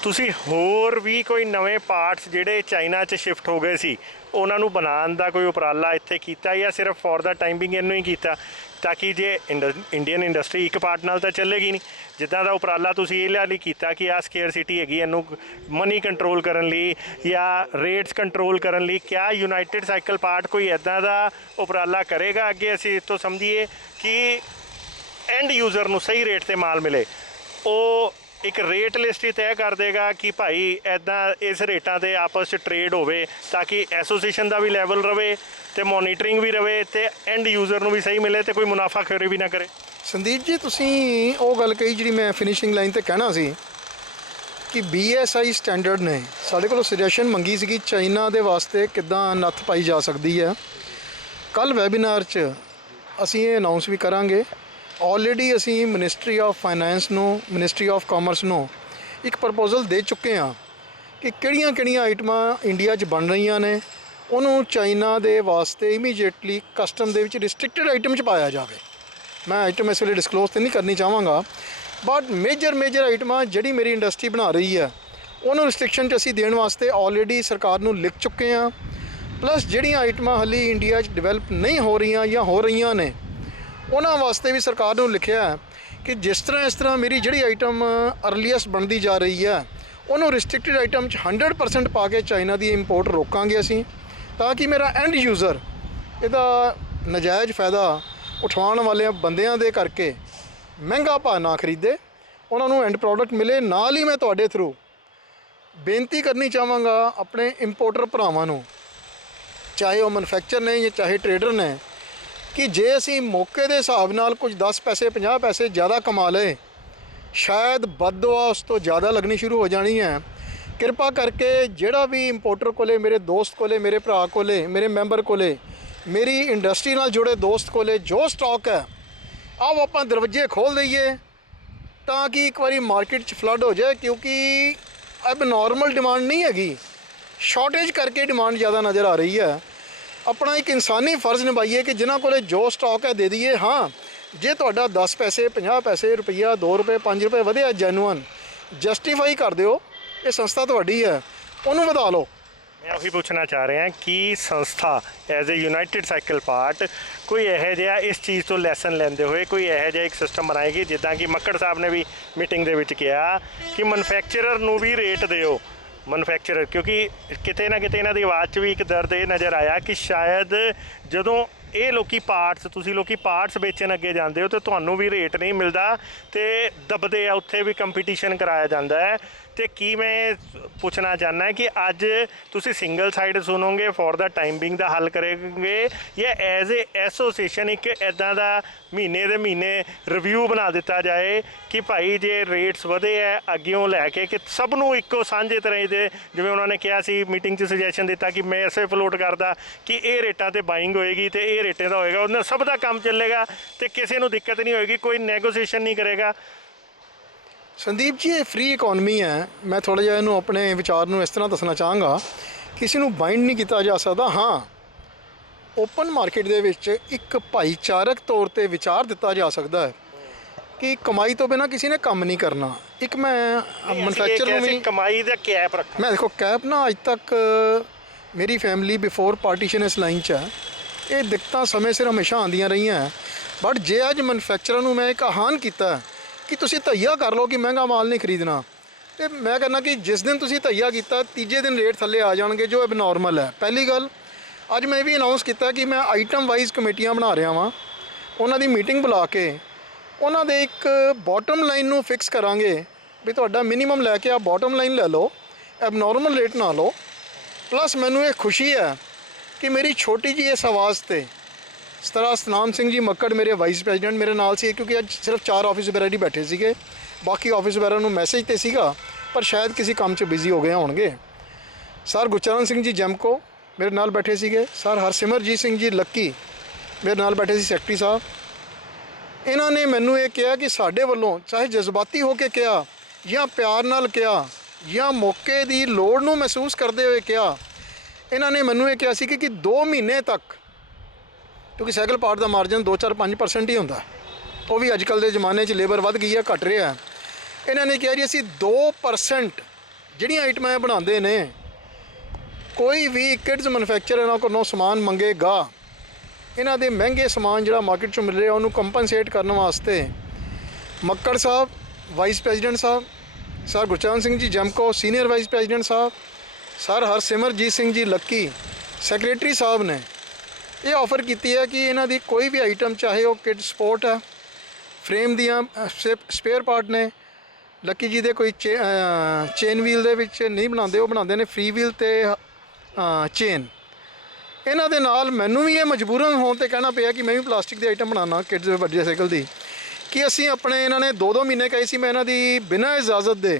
ਤੁਸੀਂ ਹੋਰ ਵੀ ਕੋਈ ਨਵੇਂ ਪਾਰਟਸ ਜਿਹੜੇ ਚਾਈਨਾ 'ਚ ਸ਼ਿਫਟ ਹੋ ਗਏ ਸੀ ਉਹਨਾਂ ਨੂੰ ਬਣਾਉਣ ਦਾ ਕੋਈ ਉਪਰਾਲਾ ਇੱਥੇ ਕੀਤਾ, ਜਾਂ ਸਿਰਫ ਫॉर ਦਾ ਟਾਈਮ ਬਿੰਗ ਇਹਨੂੰ ਹੀ ਕੀਤਾ, ਤਾਂ ਕਿ ਜੇ ਇੰਡੀਅਨ ਇੰਡਸਟਰੀ ਇੱਕ ਪਾਰਟ ਨਾਲ ਤਾਂ ਚੱਲੇਗੀ ਨਹੀਂ। ਜਿੱਦਾਂ ਦਾ ਉਪਰਾਲਾ ਤੁਸੀਂ ਇਹ ਲਈ ਕੀਤਾ ਕਿ ਆਹ ਸਕੇਅਰਸਿਟੀ ਹੈਗੀ, ਇਹਨੂੰ ਮਨੀ ਕੰਟਰੋਲ ਕਰਨ ਲਈ ਜਾਂ ਰੇਟਸ ਕੰਟਰੋਲ ਕਰਨ ਲਈ, ਕਿਆ ਯੂਨਾਈਟਿਡ ਸਾਈਕਲ ਪਾਰਟ ਕੋਈ ਇੱਦਾਂ ਦਾ ਉਪਰਾਲਾ ਕਰੇਗਾ ਅੱਗੇ? ਅਸੀਂ ਇਸ ਤੋਂ ਸਮਝੀਏ ਕਿ ਐਂਡ ਯੂਜ਼ਰ ਨੂੰ ਸਹੀ ਰੇਟ 'ਤੇ ਮਾਲ ਮਿਲੇ, ਉਹ ਇੱਕ ਰੇਟ ਲਿਸਟ ਹੀ ਤੈਅ ਕਰ ਦੇਗਾ ਕਿ ਭਾਈ ਇੱਦਾਂ ਇਸ ਰੇਟਾਂ 'ਤੇ ਆਪਸ 'ਚ ਟਰੇਡ ਹੋਵੇ, ਤਾਂ ਕਿ ਐਸੋਸੀਏਸ਼ਨ ਦਾ ਵੀ ਲੈਵਲ ਰਵੇ ਤੇ ਮੋਨੀਟਰਿੰਗ ਵੀ ਰਵੇ ਤੇ ਐਂਡ ਯੂਜ਼ਰ ਨੂੰ ਵੀ ਸਹੀ ਮਿਲੇ ਤੇ ਕੋਈ ਮੁਨਾਫਾਖੋਰੀ ਵੀ ਨਾ ਕਰੇ। ਸੰਦੀਪ ਜੀ, ਤੁਸੀਂ ਉਹ ਗੱਲ ਕਹੀ ਜਿਹੜੀ ਮੈਂ ਫਿਨਿਸ਼ਿੰਗ ਲਾਈਨ ਤੇ ਕਹਿਣਾ ਸੀ ਕਿ BSI ਸਟੈਂਡਰਡ ਨੇ ਸਾਡੇ ਕੋਲੋਂ ਸੁਜੈਸ਼ਨ ਮੰਗੀ ਸੀ ਕਿ ਚਾਈਨਾ ਦੇ ਵਾਸਤੇ ਕਿੱਦਾਂ ਨੱਥ ਪਾਈ ਜਾ ਸਕਦੀ ਹੈ। ਕੱਲ ਵੈਬੀਨਾਰ 'ਚ ਅਸੀਂ ਇਹ ਅਨਾਉਂਸ ਵੀ ਕਰਾਂਗੇ। ਆਲਰੇਡੀ ਅਸੀਂ ਮਿਨਿਸਟਰੀ ਆਫ ਫਾਈਨੈਂਸ ਨੂੰ, ਮਿਨਿਸਟਰੀ ਆਫ ਕਾਮਰਸ ਨੂੰ ਇੱਕ ਪ੍ਰਪੋਜ਼ਲ ਦੇ ਚੁੱਕੇ ਹਾਂ ਕਿ ਕਿਹੜੀਆਂ ਆਈਟਮਾਂ ਇੰਡੀਆ 'ਚ ਬਣ ਰਹੀਆਂ ਨੇ ਉਹਨੂੰ ਚਾਈਨਾ ਦੇ ਵਾਸਤੇ ਇਮੀਡੀਏਟਲੀ ਕਸਟਮ ਦੇ ਵਿੱਚ ਰਿਸਟ੍ਰਿਕਟਡ ਆਈਟਮ 'ਚ ਪਾਇਆ ਜਾਵੇ। ਮੈਂ ਆਈਟਮ ਇਸ ਵੇਲੇ ਡਿਸਕਲੋਜ਼ ਤਾਂ ਨਹੀਂ ਕਰਨੀ ਚਾਹਾਂਗਾ, ਬਟ ਮੇਜਰ ਆਈਟਮਾਂ ਜਿਹੜੀ ਮੇਰੀ ਇੰਡਸਟਰੀ ਬਣਾ ਰਹੀ ਹੈ ਉਹਨੂੰ ਰਿਸਟ੍ਰਿਕਸ਼ਨ 'ਚ ਅਸੀਂ ਦੇਣ ਵਾਸਤੇ ਆਲਰੇਡੀ ਸਰਕਾਰ ਨੂੰ ਲਿਖ ਚੁੱਕੇ ਹਾਂ। ਪਲੱਸ ਜਿਹੜੀਆਂ ਆਈਟਮਾਂ ਹਾਲੇ ਇੰਡੀਆ 'ਚ ਡਿਵੈਲਪ ਨਹੀਂ ਹੋ ਰਹੀਆਂ ਜਾਂ ਹੋ ਰਹੀਆਂ ਨੇ ਉਹਨਾਂ ਵਾਸਤੇ ਵੀ ਸਰਕਾਰ ਨੂੰ ਲਿਖਿਆ ਹੈ ਕਿ ਜਿਸ ਤਰ੍ਹਾਂ ਮੇਰੀ ਜਿਹੜੀ ਆਈਟਮ ਅਰਲੀਐਸਟ ਬਣਦੀ ਜਾ ਰਹੀ ਹੈ ਉਹਨੂੰ ਰਿਸਟ੍ਰਿਕਟਡ ਆਈਟਮ 'ਚ 100% ਪਾ ਕੇ ਚਾਈਨਾ ਦੀ ਇੰਪੋਰਟ ਰੋਕਾਂਗੇ ਅਸੀਂ, ਤਾਂ ਕਿ ਮੇਰਾ ਐਂਡ ਯੂਜ਼ਰ ਇਹਦਾ ਨਜਾਇਜ਼ ਫਾਇਦਾ ਉਠਾਉਣ ਵਾਲੇ ਬੰਦਿਆਂ ਦੇ ਕਰਕੇ ਮਹਿੰਗਾ ਭਾਅ ਨਾ ਖਰੀਦੇ, ਉਹਨਾਂ ਨੂੰ ਐਂਡ ਪ੍ਰੋਡਕਟ ਮਿਲੇ। ਨਾਲ ਹੀ ਮੈਂ ਤੁਹਾਡੇ ਥਰੂ ਬੇਨਤੀ ਕਰਨੀ ਚਾਹਾਂਗਾ ਆਪਣੇ ਇੰਪੋਰਟਰ ਭਰਾਵਾਂ ਨੂੰ, ਚਾਹੇ ਉਹ ਮੈਨੂਫੈਕਚਰ ਨੇ ਜਾਂ ਚਾਹੇ ਟਰੇਡਰ ਨੇ, ਕਿ ਜੇ ਅਸੀਂ ਮੌਕੇ ਦੇ ਹਿਸਾਬ ਨਾਲ ਕੁਝ 10 ਪੈਸੇ 50 ਪੈਸੇ ਜ਼ਿਆਦਾ ਕਮਾ ਲਏ, ਸ਼ਾਇਦ ਬਦਦੁਆ ਉਸ ਤੋਂ ਜ਼ਿਆਦਾ ਲੱਗਣੀ ਸ਼ੁਰੂ ਹੋ ਜਾਣੀ ਹੈ। ਕਿਰਪਾ ਕਰਕੇ ਜਿਹੜਾ ਵੀ ਇੰਪੋਰਟਰ ਕੋਲੇ, ਮੇਰੇ ਦੋਸਤ ਕੋਲੇ, ਮੇਰੇ ਭਰਾ ਕੋਲੇ, ਮੇਰੇ ਮੈਂਬਰ ਕੋਲੇ, ਮੇਰੀ ਇੰਡਸਟਰੀ ਨਾਲ ਜੁੜੇ ਦੋਸਤ ਕੋਲੇ ਜੋ ਸਟਾਕ ਹੈ, ਆਓ ਆਪਾਂ ਦਰਵਾਜ਼ੇ ਖੋਲ੍ਹ ਦਈਏ ਤਾਂ ਕਿ ਇੱਕ ਵਾਰੀ ਮਾਰਕੀਟ 'ਚ ਫਲੱਡ ਹੋ ਜਾਏ, ਕਿਉਂਕਿ ਅਬ ਨਾਰਮਲ ਡਿਮਾਂਡ ਨਹੀਂ ਹੈਗੀ, ਸ਼ਾਰਟੇਜ ਕਰਕੇ ਡਿਮਾਂਡ ਜ਼ਿਆਦਾ ਨਜ਼ਰ ਆ ਰਹੀ ਹੈ। ਆਪਣਾ ਇੱਕ ਇਨਸਾਨੀ ਫਰਜ਼ ਨਿਭਾਈਏ ਕਿ ਜਿਨ੍ਹਾਂ ਕੋਲੇ ਜੋ ਸਟਾਕ ਹੈ ਦੇ ਦਈਏ। ਹਾਂ, ਜੇ ਤੁਹਾਡਾ 10 ਪੈਸੇ 50 ਪੈਸੇ ਰੁਪਈਆ 2 ਰੁਪਏ 5 ਰੁਪਏ ਵਧਿਆ, ਜੈਨੂਅਨ ਜਸਟੀਫਾਈ ਕਰ ਦਿਓ, ਇਹ ਸੰਸਥਾ ਤੁਹਾਡੀ ਹੈ, ਉਹਨੂੰ ਵਧਾ ਲਓ। ਮੈਂ ਉਹੀ ਪੁੱਛਣਾ ਚਾਹ ਰਿਹਾ ਕਿ ਸੰਸਥਾ as a united cycle part ਕੋਈ ਇਹੋ ਜਿਹਾ ਇਸ ਚੀਜ਼ ਤੋਂ ਲੈਸਨ ਲੈਂਦੇ ਹੋਏ ਕੋਈ ਇਹੋ ਜਿਹਾ ਇੱਕ ਸਿਸਟਮ ਬਣਾਏਗੀ, ਜਿੱਦਾਂ ਕਿ ਮੱਕੜ ਸਾਹਿਬ ਨੇ ਵੀ ਮੀਟਿੰਗ ਦੇ ਵਿੱਚ ਕਿਹਾ ਕਿ ਮੈਨੂਫੈਕਚਰਰ ਨੂੰ ਵੀ ਰੇਟ ਦਿਓ। ਮੈਨੂਫੈਕਚਰਰ, ਕਿਉਂਕਿ ਕਿਤੇ ਨਾ ਕਿਤੇ ਇਹਨਾਂ ਦੀ ਆਵਾਜ਼ 'ਚ ਵੀ ਇੱਕ ਦਰਦ ਇਹ ਨਜ਼ਰ ਆਇਆ ਕਿ ਸ਼ਾਇਦ ਜਦੋਂ ਇਹ ਲੋਕੀ ਪਾਰਟਸ, ਤੁਸੀਂ ਲੋਕੀ ਪਾਰਟਸ ਵੇਚਣ ਅੱਗੇ ਜਾਂਦੇ ਹੋ ਤੇ ਤੁਹਾਨੂੰ ਵੀ ਰੇਟ ਨਹੀਂ ਮਿਲਦਾ ਤੇ ਦਬਦੇ ਆ, ਉੱਥੇ ਵੀ ਕੰਪੀਟੀਸ਼ਨ ਕਰਾਇਆ ਜਾਂਦਾ ਹੈ। ਤੇ ਕੀ ਮੈਂ ਪੁੱਛਣਾ ਚਾਹੁੰਦਾ ਕਿ ਅੱਜ ਤੁਸੀਂ ਸਿੰਗਲ ਸਾਈਡ ਸੁਣੋਗੇ ਫॉर ਦਾ ਟਾਈਮ ਬਿੰਗ ਦਾ ਹੱਲ ਕਰੋਗੇ, ਜਾਂ ਐਜ਼ ਏ ਐਸੋਸੀਏਸ਼ਨ ਇੱਕ ਇੱਦਾਂ ਦਾ ਮਹੀਨੇ ਦੇ ਮਹੀਨੇ ਰਿਵਿਊ ਬਣਾ ਦਿੱਤਾ ਜਾਏ ਕਿ ਭਾਈ ਜੇ ਰੇਟਸ ਵਧੇ ਹੈ ਅੱਗਿਓਂ ਲੈ ਕੇ ਕਿ ਸਭ ਨੂੰ ਇੱਕੋ ਸਾਂਝੇ ਤਰ੍ਹਾਂ ਦੇ, ਜਿਵੇਂ ਉਹਨਾਂ ਨੇ ਕਿਹਾ ਸੀ ਮੀਟਿੰਗ 'ਚ ਸੁਜੈਸ਼ਨ ਦਿੱਤਾ ਕਿ ਮੈਂ ਐਸੇ ਫਲੋਟ ਕਰਦਾ ਕਿ ਇਹ ਰੇਟਾਂ ਤੇ ਬਾਇੰਗ ਹੋਏਗੀ ਤੇ ਇਹ ਰੇਟਾਂ ਦਾ ਹੋਏਗਾ, ਉਹਨਾਂ ਸਭ ਦਾ ਕੰਮ ਚੱਲੇਗਾ ਤੇ ਕਿਸੇ ਨੂੰ ਦਿੱਕਤ ਨਹੀਂ ਹੋਏਗੀ, ਕੋਈ ਨੈਗੋਸੀਏਸ਼ਨ ਨਹੀਂ ਕਰੇਗਾ। ਸੰਦੀਪ ਜੀ, ਇਹ ਫ੍ਰੀ ਇਕਨੋਮੀ ਹੈ। ਮੈਂ ਥੋੜ੍ਹਾ ਜਿਹਾ ਇਹਨੂੰ ਆਪਣੇ ਵਿਚਾਰ ਨੂੰ ਇਸ ਤਰ੍ਹਾਂ ਦੱਸਣਾ ਚਾਹਾਂਗਾ, ਕਿਸੇ ਨੂੰ ਬਾਈਂਡ ਨਹੀਂ ਕੀਤਾ ਜਾ ਸਕਦਾ। ਹਾਂ, ਓਪਨ ਮਾਰਕੀਟ ਦੇ ਵਿੱਚ ਇੱਕ ਭਾਈਚਾਰਕ ਤੌਰ ਤੇ ਵਿਚਾਰ ਦਿੱਤਾ ਜਾ ਸਕਦਾ ਹੈ ਕਿ ਕਮਾਈ ਤੋਂ ਬਿਨਾਂ ਕਿਸੇ ਨੇ ਕੰਮ ਨਹੀਂ ਕਰਨਾ। ਇੱਕ ਮੈਂ ਮੈਨੂਫੈਕਚਰ ਨੂੰ ਵੀ ਕਮਾਈ ਦਾ ਕੈਪ ਰੱਖਾਂ। ਮੈਂ ਦੇਖੋ ਕੈਪ ਨਾ ਅੱਜ ਤੱਕ ਮੇਰੀ ਫੈਮਿਲੀ ਬਿਫੋਰ ਪਾਰਟੀਸ਼ਨ ਇਸ ਲਾਈਨ 'ਚ ਹੈ, ਇਹ ਦਿੱਕਤਾਂ ਸਮੇਂ ਸਿਰ ਹਮੇਸ਼ਾ ਆਉਂਦੀਆਂ ਰਹੀਆਂ। ਬਟ ਜੇ ਅੱਜ ਮੈਨੂਫੈਕਚਰਾਂ ਨੂੰ ਮੈਂ ਇੱਕ ਆਹਵਾਨ ਕੀਤਾ ਕਿ ਤੁਸੀਂ ਧਈਆ ਕਰ ਲਓ ਕਿ ਮਹਿੰਗਾ ਮਾਲ ਨਹੀਂ ਖਰੀਦਣਾ, ਤੇ ਮੈਂ ਕਹਿੰਦਾ ਕਿ ਜਿਸ ਦਿਨ ਤੁਸੀਂ ਧਈਆ ਕੀਤਾ ਤੀਜੇ ਦਿਨ ਰੇਟ ਥੱਲੇ ਆ ਜਾਣਗੇ, ਜੋ ਐਬਨੋਰਮਲ ਹੈ। ਪਹਿਲੀ ਗੱਲ, ਅੱਜ ਮੈਂ ਇਹ ਵੀ ਅਨਾਉਂਸ ਕੀਤਾ ਕਿ ਮੈਂ ਆਈਟਮ ਵਾਈਜ਼ ਕਮੇਟੀਆਂ ਬਣਾ ਰਿਹਾ ਵਾਂ, ਉਹਨਾਂ ਦੀ ਮੀਟਿੰਗ ਬੁਲਾ ਕੇ ਉਹਨਾਂ ਦੇ ਇੱਕ ਬਾਟਮ ਲਾਈਨ ਨੂੰ ਫਿਕਸ ਕਰਾਂਗੇ ਵੀ ਤੁਹਾਡਾ ਮਿਨੀਮਮ ਲੈ ਕੇ ਆ ਬਾਟਮ ਲਾਈਨ ਲੈ ਲਓ, ਐਬਨੋਰਮਲ ਰੇਟ ਨਾ ਲਓ। ਪਲੱਸ ਮੈਨੂੰ ਇਹ ਖੁਸ਼ੀ ਹੈ ਕਿ ਮੇਰੀ ਛੋਟੀ ਜਿਹੀ ਇਸ ਆਵਾਜ਼ ਤੇ ਸਤਨਾਮ ਸਿੰਘ ਜੀ ਮੱਕੜ ਮੇਰੇ ਵਾਈਸ ਪ੍ਰੈਜ਼ੀਡੈਂਟ ਮੇਰੇ ਨਾਲ ਸੀ, ਕਿਉਂਕਿ ਅੱਜ ਸਿਰਫ 4 ਆਫਿਸ ਬੈਰਰ ਹੀ ਬੈਠੇ ਸੀਗੇ, ਬਾਕੀ ਆਫਿਸ ਬੈਰਰ ਨੂੰ ਮੈਸੇਜ ਤੇ ਸੀਗਾ ਪਰ ਸ਼ਾਇਦ ਕਿਸੇ ਕੰਮ 'ਚ ਬਿਜ਼ੀ ਹੋ ਗਏ ਹੋਣਗੇ। ਸਰ ਗੁਰਚਰਨ ਸਿੰਘ ਜੀ ਜੈਮਕੋ ਮੇਰੇ ਨਾਲ ਬੈਠੇ ਸੀਗੇ, ਸਰ ਹਰਸਿਮਰਜੀਤ ਸਿੰਘ ਜੀ ਲੱਕੀ ਮੇਰੇ ਨਾਲ ਬੈਠੇ ਸੀ, ਸੈਕਟਰੀ ਸਾਹਿਬ। ਇਹਨਾਂ ਨੇ ਮੈਨੂੰ ਇਹ ਕਿਹਾ ਕਿ ਸਾਡੇ ਵੱਲੋਂ ਚਾਹੇ ਜਜ਼ਬਾਤੀ ਹੋ ਕੇ ਕਿਹਾ ਜਾਂ ਪਿਆਰ ਨਾਲ ਕਿਹਾ ਜਾਂ ਮੌਕੇ ਦੀ ਲੋੜ ਨੂੰ ਮਹਿਸੂਸ ਕਰਦੇ ਹੋਏ ਕਿਹਾ, ਇਹਨਾਂ ਨੇ ਮੈਨੂੰ ਇਹ ਕਿਹਾ ਸੀ ਕਿ 2 ਮਹੀਨੇ ਤੱਕ, ਕਿਉਂਕਿ ਸਾਈਕਲ ਪਾਰਟ ਦਾ ਮਾਰਜਨ 2-4-5% ਹੀ ਹੁੰਦਾ, ਉਹ ਵੀ ਅੱਜ ਕੱਲ੍ਹ ਦੇ ਜ਼ਮਾਨੇ 'ਚ ਲੇਬਰ ਵੱਧ ਗਈ ਹੈ, ਘਟ ਰਿਹਾ। ਇਹਨਾਂ ਨੇ ਕਿਹਾ ਜੀ ਅਸੀਂ 2% ਜਿਹੜੀਆਂ ਆਈਟਮਾਂ ਇਹ ਬਣਾਉਂਦੇ ਨੇ, ਕੋਈ ਵੀ ਕਿਡਸ ਮੈਨੂਫੈਕਚਰ ਇਹਨਾਂ ਕੋਲੋਂ ਸਮਾਨ ਮੰਗੇਗਾ, ਇਹਨਾਂ ਦੇ ਮਹਿੰਗੇ ਸਮਾਨ ਜਿਹੜਾ ਮਾਰਕੀਟ 'ਚੋਂ ਮਿਲ ਰਿਹਾ ਉਹਨੂੰ ਕੰਪਨਸੇਟ ਕਰਨ ਵਾਸਤੇ ਮੱਕੜ ਸਾਹਿਬ ਵਾਈਸ ਪ੍ਰੈਜ਼ੀਡੈਂਟ ਸਾਹਿਬ, sir Gurcharan Singh ji ਜੈਮਕੋ senior vice president ਸਾਹਿਬ, sir ਹਰਸਿਮਰਜੀਤ Singh ji Lucky secretary ਸਾਹਿਬ ਨੇ ਇਹ ਆਫਰ ਕੀਤੀ ਹੈ ਕਿ ਇਹਨਾਂ ਦੀ ਕੋਈ ਵੀ ਆਈਟਮ, ਚਾਹੇ ਉਹ ਕਿਡ ਸਪੋਰਟ ਹੈ, ਫਰੇਮ ਦੀਆਂ ਸਪੇਅਰ ਪਾਰਟ ਨੇ, ਲੱਕੀ ਜੀ ਦੇ ਕੋਈ ਚੇਨ ਵੀਲ ਦੇ ਵਿੱਚ ਨਹੀਂ ਬਣਾਉਂਦੇ, ਉਹ ਬਣਾਉਂਦੇ ਨੇ ਫ੍ਰੀ ਵੀਲ ਤੇ ਚੇਨ। ਇਹਨਾਂ ਦੇ ਨਾਲ ਮੈਨੂੰ ਵੀ ਇਹ ਮਜਬੂਰਨ ਹੋਣ ਤੇ ਕਹਿਣਾ ਪਿਆ ਕਿ ਮੈਂ ਵੀ ਪਲਾਸਟਿਕ ਦੀ ਆਈਟਮ ਬਣਾਉਣਾ ਕਿਡਸ ਦੇ ਵੱਡੇ ਸਾਈਕਲ ਦੀ, ਕਿ ਅਸੀਂ ਆਪਣੇ ਇਹਨਾਂ ਨੇ 2-2 ਮਹੀਨੇ ਕਹੇ ਸੀ, ਮੈਂ ਇਹਨਾਂ ਦੀ ਬਿਨਾਂ ਇਜਾਜ਼ਤ ਦੇ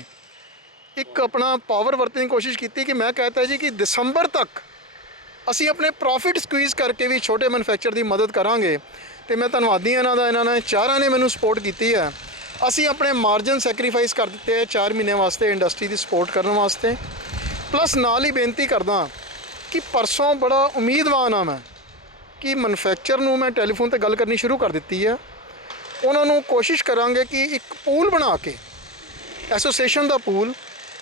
ਇੱਕ ਆਪਣਾ ਪਾਵਰ ਵਰਤਣ ਦੀ ਕੋਸ਼ਿਸ਼ ਕੀਤੀ ਕਿ ਮੈਂ ਕਹਤਾ ਜੀ ਕਿ ਦਸੰਬਰ ਤੱਕ ਅਸੀਂ ਆਪਣੇ ਪ੍ਰੋਫਿਟ ਸਕੁਈਜ਼ ਕਰਕੇ ਵੀ ਛੋਟੇ ਮੈਨੂਫੈਕਚਰ ਦੀ ਮਦਦ ਕਰਾਂਗੇ। ਤੇ ਮੈਂ ਧੰਨਵਾਦੀ ਇਹਨਾਂ ਦਾ, ਇਹਨਾਂ ਨੇ ਚਾਰਾਂ ਨੇ ਮੈਨੂੰ ਸਪੋਰਟ ਕੀਤੀ ਹੈ। ਅਸੀਂ ਆਪਣੇ ਮਾਰਜਨ ਸੈਕਰੀਫਾਈਸ ਕਰ ਦਿੱਤੇ ਹੈ 4 ਮਹੀਨੇ ਵਾਸਤੇ ਇੰਡਸਟਰੀ ਦੀ ਸਪੋਰਟ ਕਰਨ ਵਾਸਤੇ। ਪਲੱਸ ਨਾਲ ਹੀ ਬੇਨਤੀ ਕਰਦਾ ਕਿ ਪਰਸੋਂ ਬੜਾ ਉਮੀਦਵਾਨ ਹਾਂ ਮੈਂ ਕਿ ਮੈਨੂਫੈਕਚਰ ਨੂੰ ਮੈਂ ਟੈਲੀਫੋਨ ਤੇ ਗੱਲ ਕਰਨੀ ਸ਼ੁਰੂ ਕਰ ਦਿੱਤੀ ਹੈ, ਉਹਨਾਂ ਨੂੰ ਕੋਸ਼ਿਸ਼ ਕਰਾਂਗੇ ਕਿ ਇੱਕ ਪੂਲ ਬਣਾ ਕੇ, ਐਸੋਸੀਏਸ਼ਨ ਦਾ ਪੂਲ,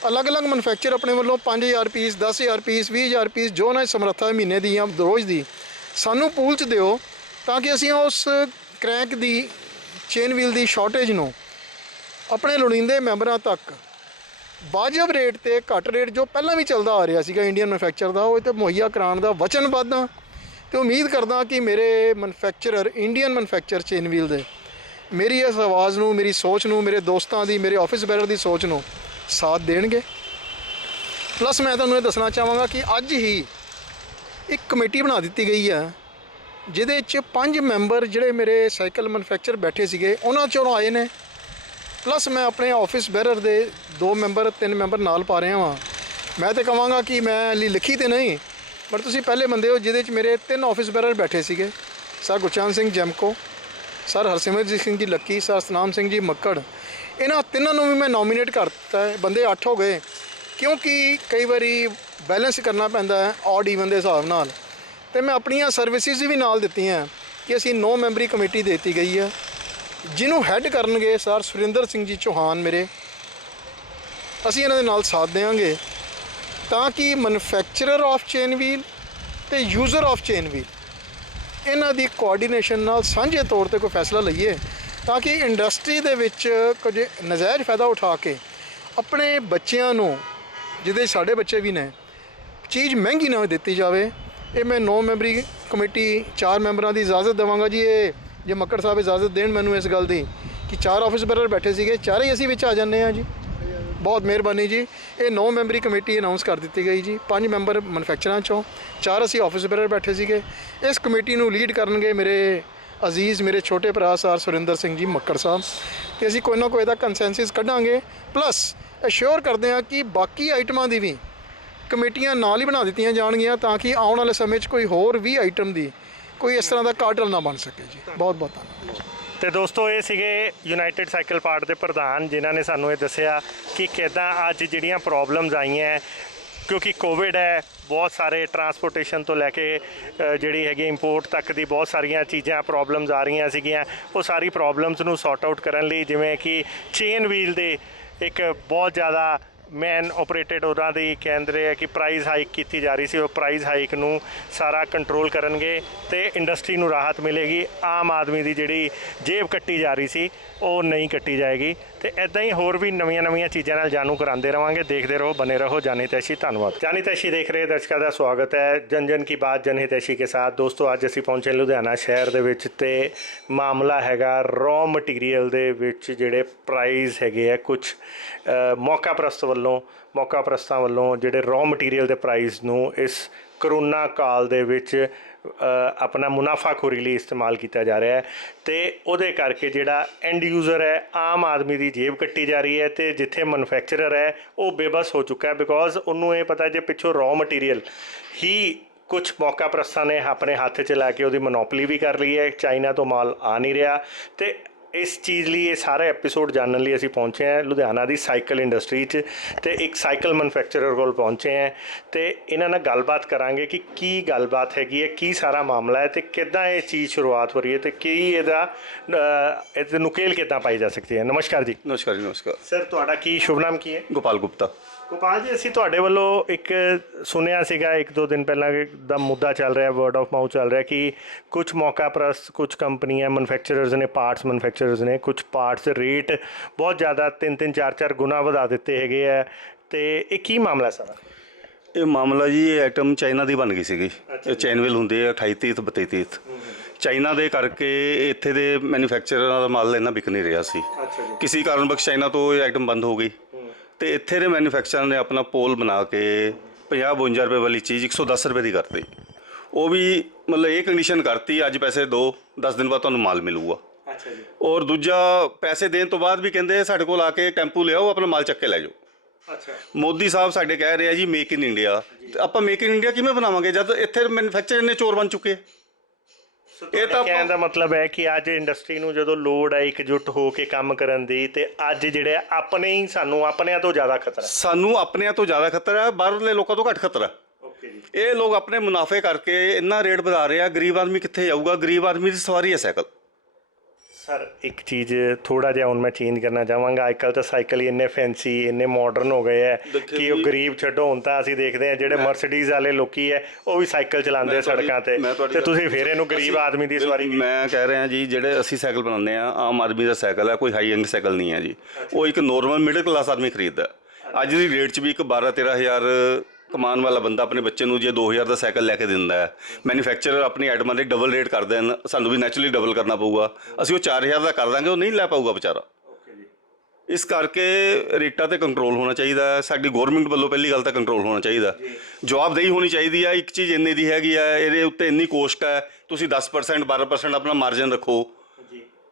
ਅਲੱਗ-ਅਲੱਗ ਮੈਨੂਫੈਕਚਰ ਆਪਣੇ ਵੱਲੋਂ 5000 ਪੀਸ, 10000 ਪੀਸ, 20000 ਪੀਸ, ਜੋ ਉਹਨਾਂ ਦੀ ਸਮਰੱਥਾ ਹੈ ਮਹੀਨੇ ਦੀ ਜਾਂ ਰੋਜ਼ ਦੀ, ਸਾਨੂੰ ਪੂਲ 'ਚ ਦਿਓ ਤਾਂ ਕਿ ਅਸੀਂ ਉਸ ਕ੍ਰੈਂਕ ਦੀ, ਚੇਨ ਵੀਲ ਦੀ ਸ਼ਾਰਟੇਜ ਨੂੰ ਆਪਣੇ ਲੋੜੀਂਦੇ ਮੈਂਬਰਾਂ ਤੱਕ ਵਾਜਬ ਰੇਟ ਤੇ, ਘੱਟ ਰੇਟ ਜੋ ਪਹਿਲਾਂ ਵੀ ਚੱਲਦਾ ਆ ਰਿਹਾ ਸੀਗਾ ਇੰਡੀਅਨ ਮੈਨੂਫੈਕਚਰ ਦਾ, ਉਹ ਇੱਥੇ ਮੁਹੱਈਆ ਕਰਾਉਣ ਦਾ ਵਚਨਬੱਧ ਹਾਂ। ਤੇ ਉਮੀਦ ਕਰਦਾ ਕਿ ਮੇਰੇ manufacturer, Indian manufacture chain wheel ਦੇ, ਮੇਰੀ ਇਸ ਆਵਾਜ਼ ਨੂੰ, ਮੇਰੀ ਸੋਚ ਨੂੰ, ਮੇਰੇ ਦੋਸਤਾਂ ਦੀ, ਮੇਰੇ ਆਫਿਸ ਬੈਰਰ ਦੀ ਸੋਚ ਨੂੰ ਸਾਥ ਦੇਣਗੇ। ਪਲੱਸ ਮੈਂ ਤੁਹਾਨੂੰ ਇਹ ਦੱਸਣਾ ਚਾਹਾਂਗਾ ਕਿ ਅੱਜ ਹੀ ਇੱਕ ਕਮੇਟੀ ਬਣਾ ਦਿੱਤੀ ਗਈ ਹੈ ਜਿਹਦੇ 'ਚ 5 ਮੈਂਬਰ ਜਿਹੜੇ ਮੇਰੇ ਸਾਈਕਲ ਮੈਨੂਫੈਕਚਰ ਬੈਠੇ ਸੀਗੇ ਉਹਨਾਂ 'ਚੋਂ ਆਏ ਨੇ। ਪਲੱਸ ਮੈਂ ਆਪਣੇ ਆਫਿਸ ਬੈਰਰ ਦੇ 2 ਮੈਂਬਰ 3 ਮੈਂਬਰ ਨਾਲ ਪਾ ਰਿਹਾ ਵਾਂ। ਮੈਂ ਤਾਂ ਕਹਾਂਗਾ ਕਿ ਮੈਂ ਲਿਖੀ ਤੇ ਨਹੀਂ, ਪਰ ਤੁਸੀਂ ਪਹਿਲੇ ਬੰਦੇ ਹੋ ਜਿਹਦੇ 'ਚ ਮੇਰੇ 3 ਆਫਿਸ ਬੈਰਰ ਬੈਠੇ ਸੀਗੇ, sir Gurcharan Singh ਜੈਮਕੋ, sir ਹਰਸਿਮਰਜੀਤ Singh ji Lucky, sir Satnam Singh ji Makkar. ਇਹਨਾਂ ਤਿੰਨਾਂ ਨੂੰ ਵੀ ਮੈਂ ਨੋਮੀਨੇਟ ਕਰ ਦਿੱਤਾ ਹੈ। ਬੰਦੇ 8 ਹੋ ਗਏ ਕਿਉਂਕਿ ਕਈ ਵਾਰੀ ਬੈਲੈਂਸ ਕਰਨਾ ਪੈਂਦਾ ਹੈ ਔਡ ਈਵਨ ਦੇ ਹਿਸਾਬ ਨਾਲ, ਤੇ ਮੈਂ ਆਪਣੀਆਂ ਸਰਵਿਸਿਜ਼ ਵੀ ਨਾਲ ਦਿੱਤੀਆਂ ਕਿ ਅਸੀਂ 9 ਮੈਂਬਰੀ ਕਮੇਟੀ ਦੇ ਦਿੱਤੀ ਗਈ ਹੈ ਜਿਹਨੂੰ ਹੈੱਡ ਕਰਨਗੇ ਸਰ ਸੁਰਿੰਦਰ ਸਿੰਘ ਜੀ ਚੌਹਾਨ ਮੇਰੇ। ਅਸੀਂ ਇਹਨਾਂ ਦੇ ਨਾਲ ਸਾਥ ਦੇਵਾਂਗੇ ਤਾਂ ਕਿ ਮੈਨੂਫੈਕਚਰਰ ਆਫ ਚੇਨ ਵੀਲ ਤੇ ਯੂਜ਼ਰ ਆਫ ਚੇਨ ਵੀਲ ਇਹਨਾਂ ਦੀ ਕੋਆਰਡੀਨੇਸ਼ਨ ਨਾਲ ਸਾਂਝੇ ਤੌਰ ਤੇ ਕੋਈ ਫੈਸਲਾ ਲਈਏ, ਤਾਂ ਕਿ ਇੰਡਸਟਰੀ ਦੇ ਵਿੱਚ ਕੁਝ ਨਜਾਇਜ਼ ਫਾਇਦਾ ਉਠਾ ਕੇ ਆਪਣੇ ਬੱਚਿਆਂ ਨੂੰ, ਜਿਹਦੇ ਸਾਡੇ ਬੱਚੇ ਵੀ ਨੇ, ਚੀਜ਼ ਮਹਿੰਗੀ ਨਾ ਦਿੱਤੀ ਜਾਵੇ। ਇਹ ਮੈਂ 9 ਮੈਂਬਰੀ ਕਮੇਟੀ 4 ਮੈਂਬਰਾਂ ਦੀ ਇਜਾਜ਼ਤ ਦੇਵਾਂਗਾ ਜੀ। ਇਹ ਜੇ ਮੱਕੜ ਸਾਹਿਬ ਇਜਾਜ਼ਤ ਦੇਣ ਮੈਨੂੰ ਇਸ ਗੱਲ ਦੀ ਕਿ 4 ਆਫਿਸ ਬੈਰਰ ਬੈਠੇ ਸੀਗੇ, ਚਾਰੇ ਹੀ ਅਸੀਂ ਵਿੱਚ ਆ ਜਾਂਦੇ ਹਾਂ ਜੀ। ਬਹੁਤ ਮਿਹਰਬਾਨੀ ਜੀ। ਇਹ 9 ਮੈਂਬਰੀ ਕਮੇਟੀ ਅਨਾਉਂਸ ਕਰ ਦਿੱਤੀ ਗਈ ਜੀ। 5 ਮੈਂਬਰ ਮੈਨੂਫੈਕਚਰਾਂ 'ਚੋਂ, 4 ਅਸੀਂ ਆਫਿਸ ਬੈਰਰ ਬੈਠੇ ਸੀਗੇ। ਇਸ ਕਮੇਟੀ ਨੂੰ ਲੀਡ ਕਰਨਗੇ ਮੇਰੇ ਅਜ਼ੀਜ਼, ਮੇਰੇ ਛੋਟੇ ਭਰਾ ਸਰ ਸੁਰਿੰਦਰ ਸਿੰਘ ਜੀ ਮੱਕੜ ਸਾਹਿਬ, ਤੇ ਅਸੀਂ ਕੋਈ ਨਾ ਕੋਈ ਦਾ ਕੰਸੈਂਸਸ ਕੱਢਾਂਗੇ। ਪਲੱਸ ਅਸ਼ੋਰ ਕਰਦੇ ਹਾਂ ਕਿ ਬਾਕੀ ਆਈਟਮਾਂ ਦੀ ਵੀ ਕਮੇਟੀਆਂ ਨਾਲ ਹੀ ਬਣਾ ਦਿੱਤੀਆਂ ਜਾਣਗੀਆਂ, ਤਾਂ ਕਿ ਆਉਣ ਵਾਲੇ ਸਮੇਂ 'ਚ ਕੋਈ ਹੋਰ ਵੀ ਆਈਟਮ ਦੀ ਕੋਈ ਇਸ ਤਰ੍ਹਾਂ ਦਾ ਕਾਰਟਲ ਨਾ ਬਣ ਸਕੇ ਜੀ। ਬਹੁਤ ਬਹੁਤ ਧੰਨਵਾਦ। ਤੇ ਦੋਸਤੋ, ਇਹ ਸੀਗੇ ਯੂਨਾਈਟਿਡ ਸਾਈਕਲ ਪਾਰਟ ਦੇ ਪ੍ਰਧਾਨ, ਜਿਨ੍ਹਾਂ ਨੇ ਸਾਨੂੰ ਇਹ ਦੱਸਿਆ ਕਿ ਕਿੱਦਾਂ ਅੱਜ ਜਿਹੜੀਆਂ ਪ੍ਰੋਬਲਮਸ ਆਈਆਂ, ਕਿਉਂਕਿ ਕੋਵਿਡ ਹੈ, ਬਹੁਤ ਸਾਰੇ ਟਰਾਂਸਪੋਰਟੇਸ਼ਨ ਤੋਂ ਲੈ ਕੇ ਜਿਹੜੀ ਹੈਗੀ ਇੰਪੋਰਟ ਤੱਕ ਦੀ ਬਹੁਤ ਸਾਰੀਆਂ ਚੀਜ਼ਾਂ ਪ੍ਰੋਬਲਮਸ ਆ ਰਹੀਆਂ ਸੀਗੀਆਂ। ਉਹ ਸਾਰੀ ਪ੍ਰੋਬਲਮਸ ਨੂੰ ਸੌਰਟ ਆਊਟ ਕਰਨ ਲਈ, ਜਿਵੇਂ ਕਿ ਚੇਨ ਵੀਲ ਦੇ ਇੱਕ ਬਹੁਤ ਜ਼ਿਆਦਾ ਮੈਨ ਆਪਰੇਟਡ ਉਹਨਾਂ ਦੀ ਕਹਿੰਦੇ ਰਹੇ ਕਿ ਪ੍ਰਾਈਸ ਹਾਈਕ ਕੀਤੀ ਜਾ ਰਹੀ ਸੀ, ਉਹ ਪ੍ਰਾਈਸ ਹਾਈਕ ਨੂੰ ਸਾਰਾ ਕੰਟਰੋਲ ਕਰਨਗੇ ਤੇ ਇੰਡਸਟਰੀ ਨੂੰ ਰਾਹਤ ਮਿਲੇਗੀ। ਆਮ ਆਦਮੀ ਦੀ ਜਿਹੜੀ ਜੇਬ ਕੱਟੀ ਜਾ ਰਹੀ ਸੀ ਉਹ ਨਹੀਂ ਕੱਟੀ ਜਾਏਗੀ। ਤੇ ਇੱਦਾਂ ਹੀ ਹੋਰ ਵੀ ਨਵੀਆਂ ਚੀਜ਼ਾਂ ਨਾਲ ਜਾਣੂ ਕਰਾਉਂਦੇ ਰਹਾਂਗੇ। ਦੇਖਦੇ ਰਹੋ, ਬਨੇ ਰਹੋ ਜਾਨੀ ਤੈਸ਼ੀ। ਧੰਨਵਾਦ। ਜਾਨੀ ਤੈਸ਼ੀ ਦੇਖ ਰਹੇ ਦਰਸ਼ਕਾਂ ਦਾ ਸਵਾਗਤ ਹੈ ਜਨ ਜਨ ਕੀ ਬਾਤ ਜਨ ਹਿਤੈਸ਼ੀ ਕੇ ਸਾਥ। ਦੋਸਤੋ, ਅੱਜ ਅਸੀਂ ਪਹੁੰਚੇ ਲੁਧਿਆਣਾ ਸ਼ਹਿਰ ਦੇ ਵਿੱਚ ਤੇ ਮਾਮਲਾ ਹੈਗਾ ਰॉ ਮਟੀਰੀਅਲ ਦੇ ਵਿੱਚ ਜਿਹੜੇ ਪ੍ਰਾਈਸ ਹੈਗੇ ਆ ਕੁਝ ਮੌਕਾ ਪ੍ਰਸਤਾਂ ਵੱਲੋਂ ਜਿਹੜੇ ਰॉ ਮਟੀਰੀਅਲ ਦੇ ਪ੍ਰਾਈਸ ਨੂੰ ਇਸ ਕਰੋਨਾ ਕਾਲ ਦੇ ਵਿੱਚ ਆਪਣਾ ਮੁਨਾਫਾਖੋਰੀ ਲਈ ਇਸਤੇਮਾਲ ਕੀਤਾ ਜਾ ਰਿਹਾ ਹੈ, ਤੇ ਉਹਦੇ ਕਰਕੇ ਜਿਹੜਾ ਐਂਡ ਯੂਜ਼ਰ ਹੈ, ਆਮ ਆਦਮੀ ਦੀ ਜੇਬ ਕੱਟੀ ਜਾ ਰਹੀ ਹੈ, ਤੇ ਜਿੱਥੇ ਮੈਨੂਫੈਕਚਰਰ ਹੈ ਉਹ ਬੇਬਸ ਹੋ ਚੁੱਕਾ ਹੈ। ਬਿਕੋਜ਼ ਉਹਨੂੰ ਇਹ ਪਤਾ ਜੇ ਪਿੱਛੋਂ ਰॉ ਮਟੀਰੀਅਲ ਹੀ ਕੁਝ ਮੌਕਾ ਪ੍ਰਸਤਾਂ ਨੇ ਆਪਣੇ ਹੱਥ 'ਚ ਲੈ ਕੇ ਉਹਦੀ ਮੋਨੋਪਲੀ ਵੀ ਕਰ ਲਈ ਹੈ, ਚਾਈਨਾ ਤੋਂ ਮਾਲ ਆ ਨਹੀਂ ਰਿਹਾ। ਤੇ ਇਸ ਚੀਜ਼ ਲਈ ਇਹ ਸਾਰਾ ਐਪੀਸੋਡ ਜਾਣਨ ਲਈ ਅਸੀਂ ਪਹੁੰਚੇ ਹਾਂ ਲੁਧਿਆਣਾ ਦੀ ਸਾਈਕਲ ਇੰਡਸਟਰੀ 'ਚ, ਤੇ ਇੱਕ ਸਾਈਕਲ ਮੈਨੂਫੈਕਚਰਰ ਕੋਲ ਪਹੁੰਚੇ ਹਾਂ ਤੇ ਇਹਨਾਂ ਨਾਲ ਗੱਲਬਾਤ ਕਰਾਂਗੇ ਕਿ ਕੀ ਗੱਲਬਾਤ ਹੈਗੀ ਹੈ, ਕੀ ਸਾਰਾ ਮਾਮਲਾ ਹੈ, ਤੇ ਕਿੱਦਾਂ ਇਹ ਚੀਜ਼ ਸ਼ੁਰੂਆਤ ਹੋ ਰਹੀ ਹੈ, ਤੇ ਕੀ ਇਹਦਾ ਨੁਕੇਲ ਕਿੱਦਾਂ ਪਾਈ ਜਾ ਸਕਦੀ ਹੈ। ਨਮਸਕਾਰ ਜੀ। ਨਮਸਕਾਰ ਜੀ। ਨਮਸਕਾਰ ਸਰ, ਤੁਹਾਡਾ ਕੀ ਸ਼ੁਭ ਨਾਮ ਕੀ ਹੈ? ਗੋਪਾਲ ਗੁਪਤਾ। ਗੋਪਾਲ ਜੀ, ਅਸੀਂ ਤੁਹਾਡੇ ਵੱਲੋਂ ਇੱਕ ਸੁਣਿਆ ਸੀਗਾ 1-2 ਦਿਨ ਪਹਿਲਾਂ ਦਾ ਮੁੱਦਾ ਚੱਲ ਰਿਹਾ, ਵਰਡ ਆਫ ਮਾਊਥ ਚੱਲ ਰਿਹਾ ਕਿ ਕੁਝ ਮੌਕਾ ਪ੍ਰਸਤ ਕੁਝ ਕੰਪਨੀਆਂ ਮੈਨੂਫੈਕਚਰਰਸ ਨੇ, ਪਾਰਟਸ ਮੈਨੂਫੈਕਚਰਰਸ ਨੇ, ਕੁਝ ਪਾਰਟਸ ਦੇ ਰੇਟ ਬਹੁਤ ਜ਼ਿਆਦਾ 3-3 4-4 ਗੁਣਾ ਵਧਾ ਦਿੱਤੇ ਹੈਗੇ ਆ, ਤੇ ਇਹ ਕੀ ਮਾਮਲਾ ਸਾਰਾ? ਇਹ ਮਾਮਲਾ ਜੀ, ਇਹ ਆਈਟਮ ਚਾਈਨਾ ਦੀ ਬਣ ਗਈ ਸੀਗੀ। ਇਹ ਚੈਨਵਿਲ ਹੁੰਦੇ ਆ 28 30 32 30। ਚਾਈਨਾ ਦੇ ਕਰਕੇ ਇੱਥੇ ਦੇ ਮੈਨੂਫੈਕਚਰਰਾਂ ਦਾ ਮਾਲ ਇੰਨਾ ਵਿਕ ਨਹੀਂ ਰਿਹਾ ਸੀ। ਕਿਸੇ ਕਾਰਨ ਬਖਸ਼ ਚਾਈਨਾ ਤੋਂ ਇਹ ਆਈਟਮ ਬੰਦ ਹੋ ਗਈ, ਤੇ ਇੱਥੇ ਦੇ ਮੈਨੂਫੈਕਚਰਰ ਨੇ ਆਪਣਾ ਪੋਲ ਬਣਾ ਕੇ 50-52 ਰੁਪਏ ਵਾਲੀ ਚੀਜ਼ 110 ਰੁਪਏ ਦੀ ਕਰਤੀ। ਉਹ ਵੀ ਮਤਲਬ ਇਹ ਕੰਡੀਸ਼ਨ ਕਰਤੀ, ਅੱਜ ਪੈਸੇ ਦਿਓ, 10 ਦਿਨ ਬਾਅਦ ਤੁਹਾਨੂੰ ਮਾਲ ਮਿਲੂਗਾ। ਅੱਛਾ ਜੀ। ਔਰ ਦੂਜਾ, ਪੈਸੇ ਦੇਣ ਤੋਂ ਬਾਅਦ ਵੀ ਕਹਿੰਦੇ ਸਾਡੇ ਕੋਲ ਆ ਕੇ ਟੈਂਪੂ ਲਿਆਓ, ਆਪਣਾ ਮਾਲ ਚੱਕ ਕੇ ਲੈ ਜਾਓ। ਅੱਛਾ। ਮੋਦੀ ਸਾਹਿਬ ਸਾਡੇ ਕਹਿ ਰਹੇ ਆ ਜੀ ਮੇਕ ਇਨ ਇੰਡੀਆ, ਤੇ ਆਪਾਂ ਮੇਕ ਇਨ ਇੰਡੀਆ ਕਿਵੇਂ ਬਣਾਵਾਂਗੇ ਜਦ ਇੱਥੇ ਮੈਨੂਫੈਕਚਰਰ ਨੇ ਚੋਰ ਬਣ ਚੁੱਕੇ। ਇਹ ਤਾਂ ਕਹਿਣ ਦਾ ਮਤਲਬ ਹੈ ਕਿ ਅੱਜ ਇੰਡਸਟਰੀ ਨੂੰ ਜਦੋਂ ਲੋੜ ਹੈ ਇਕਜੁੱਟ ਹੋ ਕੇ ਕੰਮ ਕਰਨ ਦੀ, ਤੇ ਅੱਜ ਜਿਹੜੇ ਆਪਣੇ ਹੀ ਸਾਨੂੰ ਆਪਣਿਆਂ ਤੋਂ ਜ਼ਿਆਦਾ ਖਤਰਾ, ਸਾਨੂੰ ਆਪਣਿਆਂ ਤੋਂ ਜ਼ਿਆਦਾ ਖਤਰਾ ਹੈ, ਬਾਹਰਲੇ ਲੋਕਾਂ ਤੋਂ ਘੱਟ ਖਤਰਾ। ਓਕੇ ਜੀ। ਇਹ ਲੋਕ ਆਪਣੇ ਮੁਨਾਫੇ ਕਰਕੇ ਇੰਨਾ ਰੇਟ ਵਧਾ ਰਹੇ ਆ, ਗਰੀਬ ਆਦਮੀ ਕਿੱਥੇ ਜਾਊਗਾ? ਗਰੀਬ ਆਦਮੀ ਦੀ ਸਵਾਰੀ ਹੈ ਸਾਈਕਲ। ਸਰ, ਇੱਕ ਚੀਜ਼ ਥੋੜਾ ਜਿਹਾ ਹੁਣ ਮੈਂ ਚੇਂਜ ਕਰਨਾ ਚਾਹਾਂਗਾ। ਅੱਜ ਕੱਲ੍ਹ ਤਾਂ ਸਾਈਕਲ ਹੀ ਇੰਨੇ ਫੈਂਸੀ, ਇੰਨੇ ਮਾਡਰਨ ਹੋ ਗਏ ਹੈ ਕਿ ਉਹ ਗਰੀਬ ਛੱਡੋ, ਹੁਣ ਤਾਂ ਅਸੀਂ ਦੇਖਦੇ ਹਾਂ ਜਿਹੜੇ ਮਰਸੀਡੀਜ਼ ਵਾਲੇ ਲੋਕੀ ਹੈ ਉਹ ਵੀ ਸਾਈਕਲ ਚਲਾਉਂਦੇ ਸੜਕਾਂ ਤੇ ਤੁਸੀਂ ਫਿਰ ਇਹਨੂੰ ਗਰੀਬ ਆਦਮੀ ਦੀ ਸਵਾਰੀ। ਮੈਂ ਕਹਿ ਰਿਹਾ ਜੀ, ਜਿਹੜੇ ਅਸੀਂ ਸਾਈਕਲ ਬਣਾਉਂਦੇ ਆ, ਆਮ ਆਦਮੀ ਦਾ ਸਾਈਕਲ ਹੈ, ਕੋਈ ਹਾਈ ਐਂਡ ਸਾਈਕਲ ਨਹੀਂ ਹੈ ਜੀ। ਉਹ ਇੱਕ ਨੋਰਮਲ ਮਿਡਲ ਕਲਾਸ ਆਦਮੀ ਖਰੀਦਦਾ। ਅੱਜ ਦੀ ਰੇਟ 'ਚ ਵੀ ਇੱਕ 12-13 ਹਜ਼ਾਰ ਕਮਾਉਣ ਵਾਲਾ ਬੰਦਾ ਆਪਣੇ ਬੱਚੇ ਨੂੰ ਜੇ 2000 ਦਾ ਸਾਈਕਲ ਲੈ ਕੇ ਦਿੰਦਾ ਹੈ, ਮੈਨੂਫੈਕਚਰਰ ਆਪਣੀ ਆਈਟਮਾਂ ਦੇ ਡਬਲ ਰੇਟ ਕਰਦੇ ਹਨ, ਸਾਨੂੰ ਵੀ ਨੈਚੁਰਲੀ ਡਬਲ ਕਰਨਾ ਪਊਗਾ। ਅਸੀਂ ਉਹ 4000 ਦਾ ਕਰ ਦਾਂਗੇ, ਉਹ ਨਹੀਂ ਲੈ ਪਾਊਗਾ ਵਿਚਾਰਾ। ਇਸ ਕਰਕੇ ਰੇਟਾਂ 'ਤੇ ਕੰਟਰੋਲ ਹੋਣਾ ਚਾਹੀਦਾ ਹੈ। ਸਾਡੀ ਗੌਰਮੈਂਟ ਵੱਲੋਂ ਪਹਿਲੀ ਗੱਲ ਤਾਂ ਕੰਟਰੋਲ ਹੋਣਾ ਚਾਹੀਦਾ, ਜਵਾਬਦੇਹੀ ਹੋਣੀ ਚਾਹੀਦੀ ਹੈ। ਇੱਕ ਚੀਜ਼ ਇੰਨੇ ਦੀ ਹੈਗੀ ਹੈ, ਇਹਦੇ ਉੱਤੇ ਇੰਨੀ ਕੋਸਟ ਹੈ, ਤੁਸੀਂ 10% 12% ਆਪਣਾ ਮਾਰਜਨ ਰੱਖੋ,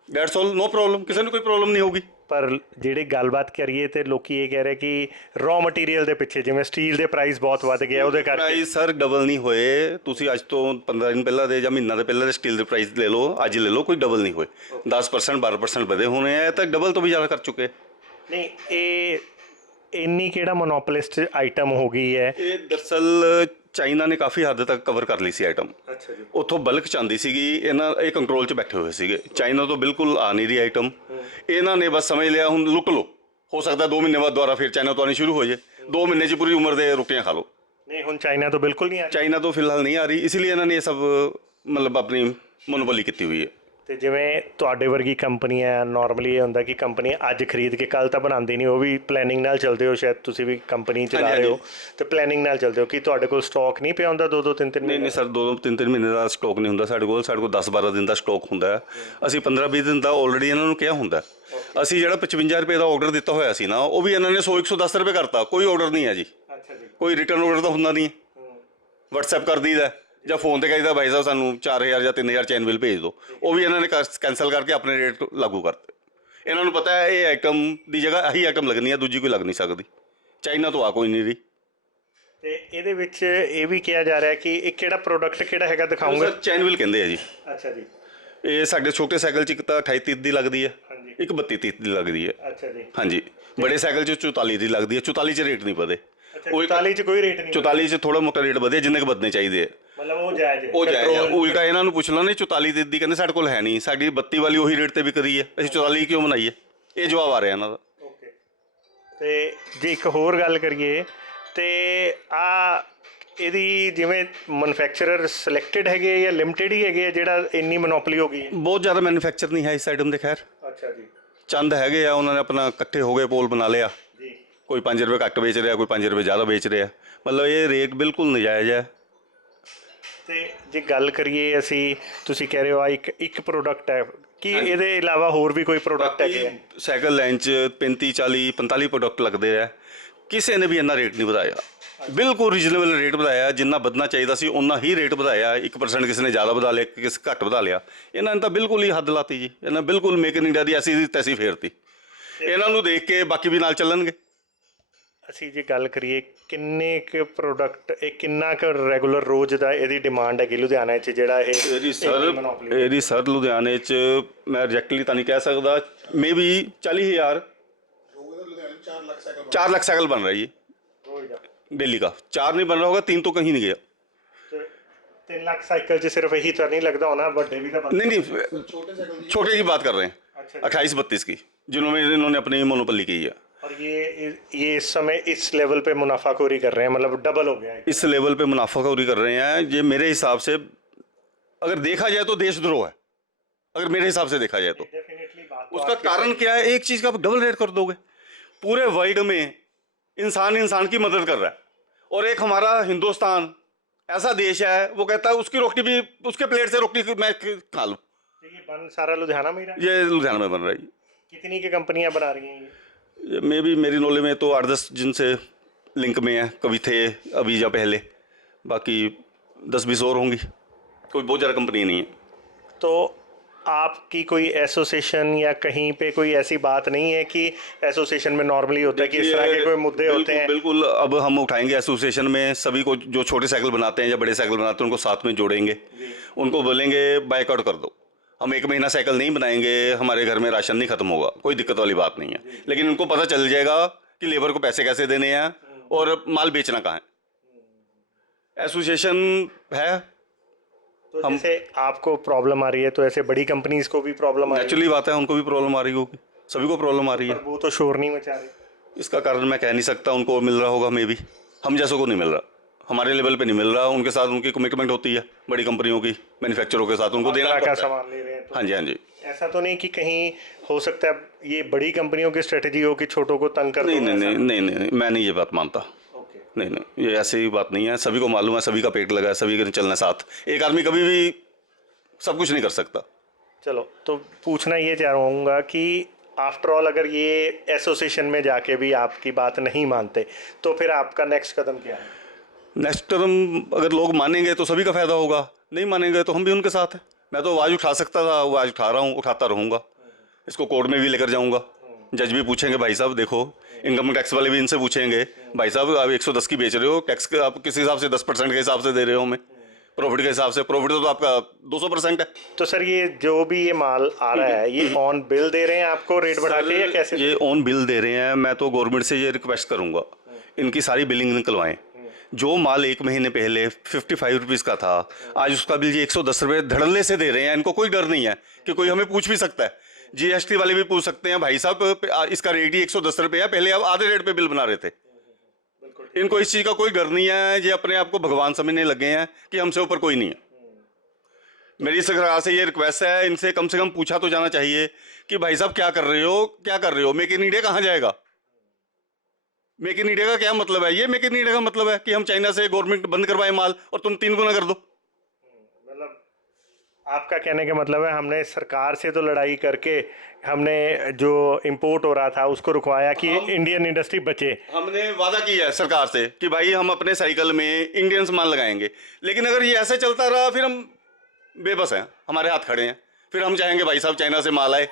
ਡੈਟਸ ਆਲ, ਨੋ ਪ੍ਰੋਬਲਮ, ਕਿਸੇ ਨੂੰ ਕੋਈ ਪ੍ਰੋਬਲਮ ਨਹੀਂ ਹੋਊਗੀ। ਪਰ ਜਿਹੜੀ ਗੱਲਬਾਤ ਕਰੀਏ ਤੇ ਲੋਕੀ ਇਹ ਕਹਿ ਰਹੇ ਕਿ ਰॉ ਮਟੀਰੀਅਲ ਦੇ ਪਿੱਛੇ ਜਿਵੇਂ ਸਟੀਲ ਦੇ ਪ੍ਰਾਈਸ ਬਹੁਤ ਵੱਧ ਗਏ, ਉਹਦੇ ਕਰਕੇ ਪ੍ਰਾਈਸ ਸਰ ਡਬਲ ਨਹੀਂ ਹੋਏ। ਤੁਸੀਂ ਅੱਜ ਤੋਂ 15 ਦਿਨ ਪਹਿਲਾਂ ਦੇ ਜਾਂ ਮਹੀਨਾ ਦੇ ਪਹਿਲਾਂ ਦੇ ਸਟੀਲ ਦੇ ਪ੍ਰਾਈਸ ਲੈ ਲਓ, ਅੱਜ ਲੈ ਲਓ, ਕੋਈ ਡਬਲ ਨਹੀਂ ਹੋਏ। 10% 12% ਵਧੇ ਹੋਣੇ ਆ, ਤਾਂ ਡਬਲ ਤੋਂ ਵੀ ਜ਼ਿਆਦਾ ਕਰ ਚੁੱਕੇ। ਨਹੀਂ, ਇਹ ਇੰਨੀ ਕਿਹੜਾ ਮੋਨੋਪੋਲਿਸਟ ਆਈਟਮ ਹੋ ਗਈ ਹੈ? ਇਹ ਦਰਅਸਲ ਚਾਈਨਾ ਨੇ ਕਾਫੀ ਹੱਦ ਤੱਕ ਕਵਰ ਕਰ ਲਈ ਸੀ ਆਈਟਮ। ਅੱਛਾ ਜੀ। ਉੱਥੋਂ ਬਲਕ ਚਾਹੁੰਦੀ ਸੀਗੀ, ਇਹ ਕੰਟਰੋਲ 'ਚ ਬੈਠੇ ਹੋਏ ਸੀਗੇ। ਚਾਈਨਾ ਤੋਂ ਬਿਲਕੁਲ ਆ ਨਹੀਂ ਰਹੀ ਆਈਟਮ। ਇਹਨਾਂ ਨੇ ਬਸ ਸਮਝ ਲਿਆ ਹੁਣ ਲੁੱਕ ਲਓ, ਹੋ ਸਕਦਾ 2 ਮਹੀਨੇ ਬਾਅਦ ਦੁਬਾਰਾ ਫਿਰ ਚਾਈਨਾ ਤੋਂ ਆਉਣੀ ਸ਼ੁਰੂ ਹੋ ਜਾਏ। 2 ਮਹੀਨੇ 'ਚ ਪੂਰੀ ਉਮਰ ਦੇ ਰੋਟੀਆਂ ਖਾ ਲਓ। ਨਹੀਂ ਹੁਣ ਚਾਈਨਾ ਤੋਂ ਬਿਲਕੁਲ ਨਹੀਂ ਆ ਰਹੀ। ਚਾਈਨਾ ਤੋਂ ਫਿਲਹਾਲ ਨਹੀਂ ਆ ਰਹੀ, ਇਸ ਲਈ ਇਹਨਾਂ ਨੇ ਇਹ ਸਭ ਮਤਲਬ ਆਪਣੀ ਮੋਨੋਪੋਲੀ ਕੀਤੀ ਹੋਈ ਹੈ। ਤੇ ਜਿਵੇਂ ਤੁਹਾਡੇ ਵਰਗੀ ਕੰਪਨੀ ਹੈ, ਨਾਰਮਲੀ ਇਹ ਹੁੰਦਾ ਕਿ ਕੰਪਨੀ ਅੱਜ ਖਰੀਦ ਕੇ ਕੱਲ ਤਾਂ ਬਣਾਉਂਦੀ ਨਹੀਂ, ਉਹ ਵੀ ਪਲੈਨਿੰਗ ਨਾਲ ਚੱਲਦੇ ਹੋ, ਸ਼ਾਇਦ ਤੁਸੀਂ ਵੀ ਕੰਪਨੀ ਚਲਾ ਹਾਂਜੀ, ਰਹੇ ਹੋ ਤੇ ਪਲੈਨਿੰਗ ਨਾਲ ਚੱਲਦੇ ਹੋ। ਕਿ ਤੁਹਾਡੇ ਕੋਲ ਸਟਾਕ ਨਹੀਂ ਪਿਆ ਹੁੰਦਾ 2-2 3-3 ਨਹੀਂ ਨਹੀਂ ਸਰ, 2-3 ਮਹੀਨੇ ਦਾ ਸਟਾਕ ਨਹੀਂ ਹੁੰਦਾ ਸਾਡੇ ਕੋਲ 10-12 ਦਿਨ ਦਾ ਸਟਾਕ ਹੁੰਦਾ ਹੈ। ਅਸੀਂ 15-20 ਦਿਨ ਦਾ ਆਲਰੇਡੀ ਇਹਨਾਂ ਨੂੰ ਕਿਹਾ ਹੁੰਦਾ। ਅਸੀਂ ਜਿਹੜਾ 55 ਰੁਪਏ ਦਾ ਆਰਡਰ ਦਿੱਤਾ ਹੋਇਆ ਸੀ ਨਾ, ਉਹ ਵੀ ਇਹਨਾਂ ਨੇ 100-110 ਰੁਪਏ ਕਰਤਾ। ਕੋਈ ਆਰਡਰ ਨਹੀਂ ਹੈ ਜੀ, ਅੱਛਾ ਜੀ। ਕੋਈ ਰਿਟਰਨ ਆਰਡਰ ਤਾਂ ਹੁੰਦਾ ਨਹੀਂ। WhatsApp ਕਰ ਦਈਦਾ ਜਾਂ ਫੋਨ ਤੇ ਕਹੀਦਾ ਭਾਈ ਸਾਹਿਬ ਸਾਨੂੰ 4000 ਜਾਂ 3000 ਚੈਨ ਬਿੱਲ ਭੇਜ ਦਿਓ, ਉਹ ਵੀ ਇਹਨਾਂ ਨੇ ਕੈਂਸਲ ਕਰਕੇ ਆਪਣੇ ਰੇਟ ਲਾਗੂ ਕਰਤੇ। ਇਹਨਾਂ ਨੂੰ ਪਤਾ ਹੈ ਇਹ ਆਈਟਮ ਦੀ ਜਗ੍ਹਾ ਇਹੀ ਆਈਟਮ ਲੱਗਣੀ ਹੈ, ਦੂਜੀ ਕੋਈ ਲੱਗ ਨਹੀਂ ਸਕਦੀ। ਚਾਈਨਾ ਤੋਂ ਆ ਕੋਈ ਨਹੀਂ ਰਹੀ। ਤੇ ਇਹਦੇ ਵਿੱਚ ਇਹ ਵੀ ਕਿਹਾ ਜਾ ਰਿਹਾ ਕਿ ਇਹ ਕਿਹੜਾ ਪ੍ਰੋਡਕਟ ਕਿਹੜਾ ਹੈਗਾ ਦਿਖਾਉਂਗਾ। ਚੈਨ ਬਿੱਲ ਕਹਿੰਦੇ ਆ ਜੀ। ਅੱਛਾ ਜੀ। ਇਹ ਸਾਡੇ ਛੋਟੇ ਸਾਈਕਲ 'ਚ ਇੱਕ ਤਾਂ 28-30 ਦੀ ਲੱਗਦੀ ਹੈ, ਹਾਂਜੀ। ਇੱਕ 32-30 ਦੀ ਲੱਗਦੀ ਹੈ। ਅੱਛਾ ਜੀ। ਹਾਂਜੀ, ਬੜੇ ਸਾਈਕਲ 'ਚ 44 ਦੀ ਲੱਗਦੀ ਹੈ। 44 'ਚ ਰੇਟ ਨਹੀਂ ਵਧੇ। ਅੱਛਾ 44 ਚ ਕੋਈ ਰੇਟ ਨਹੀਂ। 44 'ਚ ਥੋੜਾ ਮੋਟਾ ਰੇਟ ਵਧੇ, ਜਿੰਨੇ ਕੁ ਵਧਣੇ ਚਾਹੀਦੇ ਆ। ਮਤਲਬ ਉਹ ਜਾਇਜ਼ ਹੈ। ਉਹ ਜਾਇਜ਼ ਆ। ਉਲਟਾ ਇਹਨਾਂ ਨੂੰ ਪੁੱਛ ਲਓ ਨਹੀਂ 44 ਦੀ ਕਹਿੰਦੇ ਸਾਡੇ ਕੋਲ ਹੈ ਨਹੀਂ, ਸਾਡੀ 32 ਵਾਲੀ ਉਹੀ ਰੇਟ ਤੇ ਵਿਕ ਰਹੀ ਹੈ, ਅਸੀਂ 44 ਕਿਉਂ ਬਣਾਈਏ? ਇਹ ਜਵਾਬ ਆ ਰਿਹਾ ਇਹਨਾਂ ਦਾ। ਓਕੇ। ਤੇ ਜੇ ਇੱਕ ਹੋਰ ਗੱਲ ਕਰੀਏ ਤੇ ਆ ਇਹਦੀ ਜਿਵੇਂ ਮੈਨੂਫੈਕਚਰਰ ਸਿਲੈਕਟਡ ਹੈਗੇ ਜਾਂ ਲਿਮਟਿਡ ਹੀ ਹੈਗੇ ਜਿਹੜਾ ਇੰਨੀ ਮੋਨੋਪੋਲੀ ਹੋ ਗਈ ਹੈ? ਬਹੁਤ ਜ਼ਿਆਦਾ ਮੈਨੂਫੈਕਚਰ ਨਹੀਂ ਹੈ ਇਸ ਆਈਟਮ ਦੇ। ਖੈਰ ਅੱਛਾ ਜੀ। ਚੰਦ ਹੈਗੇ ਆ, ਉਹਨਾਂ ਨੇ ਆਪਣਾ ਇਕੱਠੇ ਹੋ ਗਏ ਪੋਲ ਬਣਾ ਲਿਆ। ਜੀ। ਕੋਈ 5 ਰੁਪਏ ਘੱਟ ਵੇਚ ਰਿਹਾ, ਕੋਈ 5 ਰੁਪਏ ਜ਼ਿਆਦਾ ਵੇਚ ਰਿਹਾ। ਮਤਲਬ ਇਹ ਰੇਟ ਬਿਲਕੁਲ ਨਜਾਇਜ਼ ਹੈ। ਤੇ ਜੇ ਗੱਲ ਕਰੀਏ ਅਸੀਂ, ਤੁਸੀਂ ਕਹਿ ਰਹੇ ਹੋ ਆ ਇੱਕ ਪ੍ਰੋਡਕਟ ਹੈ, ਕੀ ਇਹਦੇ ਇਲਾਵਾ ਹੋਰ ਵੀ ਕੋਈ ਪ੍ਰੋਡਕਟ ਹੈਗੇ ਆ? ਸਾਈਕਲ ਲਾਈਨ 'ਚ 35 40 45 ਪ੍ਰੋਡਕਟ ਲੱਗਦੇ ਆ। ਕਿਸੇ ਨੇ ਵੀ ਇੰਨਾ ਰੇਟ ਨਹੀਂ ਵਧਾਇਆ, ਬਿਲਕੁਲ ਰੀਜ਼ਨੇਬਲ ਰੇਟ ਵਧਾਇਆ। ਜਿੰਨਾ ਵਧਣਾ ਚਾਹੀਦਾ ਸੀ ਉਨਾ ਹੀ ਰੇਟ ਵਧਾਇਆ। 1% ਕਿਸੇ ਨੇ ਜ਼ਿਆਦਾ ਵਧਾ ਲਿਆ, ਕਿਸੇ ਘੱਟ ਵਧਾ ਲਿਆ। ਇਹਨਾਂ ਨੇ ਤਾਂ ਬਿਲਕੁਲ ਹੀ ਹੱਦ ਲਾਤੀ ਜੀ। ਇਹਨਾਂ ਬਿਲਕੁਲ ਮੇਕ ਇਨ ਇੰਡੀਆ ਦੀ ਐਸੀ ਦੀ ਤੈਸੀ ਫੇਰਤੀ। ਇਹਨਾਂ ਨੂੰ ਦੇਖ ਕੇ ਬਾਕੀ ਵੀ ਨਾਲ ਚੱਲਣਗੇ। ਅਸੀਂ ਜੇ ਗੱਲ ਕਰੀਏ ਕਿੰਨੇ ਕੁ ਪ੍ਰੋਡਕਟ, ਇਹ ਕਿੰਨਾ ਕੁ ਰੈਗੂਲਰ ਰੋਜ਼ ਦਾ ਇਹਦੀ ਡਿਮਾਂਡ ਹੈਗੀ ਲੁਧਿਆਣਾ 'ਚ ਜਿਹੜਾ ਇਹ ਇਹਦੀ ਸਰ ਲੁਧਿਆਣੇ 'ਚ ਮੈਂ ਐਗਜ਼ੈਕਟਲੀ ਤਾਂ ਨਹੀਂ ਕਹਿ ਸਕਦਾ, ਮੇ ਵੀ 40,000 4 ਲੱਖ ਸਾਈਕਲ बन रहा है ये डेली का। 4 नहीं बन रहा होगा, 3 तो कहीं नहीं गया। 3 ਲੱਖ ਸਾਈਕਲ 'ਚ ਸਿਰਫ ਇਹੀ ਤਾਂ ਨਹੀਂ ਲੱਗਦਾ होना, बड़े भी तो नहीं नहीं, छोटे की बात कर रहे हैं। 28-32 की जिन्होंने इन्होंने अपनी मोनोपोली की है। और ये इस समय इस लेवल पे मुनाफाखोरी कर रहे हैं, मतलब डबल हो गया है। इस लेवल पे मुनाफाखोरी कर रहे हैं। ये मेरे हिसाब से अगर देखा जाए तो देशद्रोह है। अगर मेरे हिसाब से देखा जाए तो डेफिनेटली बात तो उसका आपकी कारण क्या है? एक चीज़ का आप डबल रेट कर दोगे। पूरे वर्ल्ड में इंसान की मदद कर रहा है, और एक हमारा हिंदुस्तान ऐसा देश है वो कहता है उसकी रोटी भी, उसके प्लेट से रोटी मैं खा लूँ। तो ये बन सारा लुधियाना में ही रहा है? ये लुधियाना में बन रहा है। कितनी की कंपनियां बना रही हैं ये? मे भी मेरी नॉलेज में तो 8-10 जिनसे लिंक में है, कभी थे अभी या पहले, बाकी 10-20 और होंगी। कोई बहुत ज़्यादा कंपनी नहीं है। तो आपकी कोई एसोसिएशन या कहीं पे कोई ऐसी बात नहीं है कि एसोसिएशन में नॉर्मली होता है कि इस तरह के कोई मुद्दे होते हैं? बिल्कुल, अब हम उठाएंगे एसोसिएशन में सभी को, जो छोटे साइकिल बनाते हैं या बड़े साइकिल बनाते हैं उनको साथ में जोड़ेंगे। उनको बोलेंगे बाइकआउट कर दो, हम 1 महीना साइकिल नहीं बनाएंगे, हमारे घर में राशन नहीं खत्म होगा, कोई दिक्कत वाली बात नहीं है। लेकिन उनको पता चल जाएगा कि लेबर को पैसे कैसे देने हैं और माल बेचना कहाँ है। एसोसिएशन है। तो जैसे आपको प्रॉब्लम आ रही है तो ऐसे बड़ी कंपनीज को भी प्रॉब्लम आ रही है? नेचुरली बात है, उनको भी प्रॉब्लम आ रही होगी, सभी को प्रॉब्लम आ रही है। पर वो तो शोर नहीं मचा रहे। इसका कारण मैं कह नहीं सकता, उनको मिल रहा होगा मे बी, हम जैसों को नहीं मिल रहा, हमारे लेवल पे नहीं मिल रहा। उनके साथ उनकी कमिटमेंट होती है बड़ी कंपनियों की, मैन्युफैक्चररों के साथ उनको देना का पड़ता है। सामान ले रहे हैं तो हाँ जी, हाँ जी। ऐसा तो नहीं कि कहीं हो सकता है ये बड़ी कंपनियों की स्ट्रेटजी हो कि छोटों को तंग कर नहीं दो, नहीं ऐसा? नहीं नहीं नहीं, मैं नहीं ये बात मानता। ओके। नहीं नहीं, ये ऐसी बात नहीं है। सभी को मालूम है, सभी का पेट लगा है, सभी के चलना साथ। एक आदमी कभी भी सब कुछ नहीं कर सकता। चलो, तो पूछना ये चाहूँगा कि आफ्टर ऑल अगर ये एसोसिएशन में जाके भी आपकी बात नहीं मानते तो फिर आपका नेक्स्ट कदम क्या है? नेक्स्ट टर्म अगर लोग मानेंगे तो सभी का फायदा होगा, नहीं मानेंगे तो हम भी उनके साथ हैं। मैं तो आवाज़ उठा सकता था, वो आज उठा रहा हूँ, उठाता रहूँगा। इसको कोर्ट में भी लेकर जाऊँगा। जज भी पूछेंगे भाई साहब देखो, इनकम टैक्स वाले भी इनसे पूछेंगे भाई साहब आप 110 की बेच रहे हो, टैक्स आप किस हिसाब से 10% के हिसाब से दे रहे हो हमें, प्रॉफिट के हिसाब से। प्रॉफिट तो आपका 200% है। तो सर ये जो भी ये माल आ रहा है ये ऑन बिल दे रहे हैं आपको रेट बढ़ा के या कैसे? ये ऑन बिल दे रहे हैं। मैं तो गवर्नमेंट से ये रिक्वेस्ट करूँगा इनकी सारी बिलिंग निकलवाएं। जो माल 1 महीने पहले 55 रुपीज़ का था, आज उसका बिल ये 110 रुपये धड़ल्ले से दे रहे हैं। इनको कोई डर नहीं है कि कोई हमें पूछ भी सकता है। GST वाले भी पूछ सकते हैं भाई साहब इसका रेट ही 110 रुपये है, पहले आप आधे रेट पे बिल बना रहे थे। इनको इस चीज़ का कोई डर नहीं है, ये अपने आप को भगवान समझने लगे हैं कि हमसे ऊपर कोई नहीं है। मेरी सरकार से ये रिक्वेस्ट है, इनसे कम से कम पूछा तो जाना चाहिए कि भाई साहब क्या कर रहे हो, क्या कर रहे हो, मेक इन इंडिया कहाँ जाएगा? मेक इन इंडिया का क्या मतलब है? ये मेक इन इंडिया का मतलब है कि हम चाइना से गवर्नमेंट बंद करवाए माल और तुम 3 गुना कर दो। मतलब आपका कहने का मतलब है हमने सरकार से तो लड़ाई करके हमने जो इंपोर्ट हो रहा था उसको रुकवाया कि इंडियन इंडस्ट्री बचे। हमने वादा किया है सरकार से कि भाई हम अपने साइकिल में इंडियन सामान लगाएंगे, लेकिन अगर ये ऐसे चलता रहा फिर हम बेबस हैं, हमारे हाथ खड़े हैं। फिर हम चाहेंगे भाई साहब चाइना से माल आए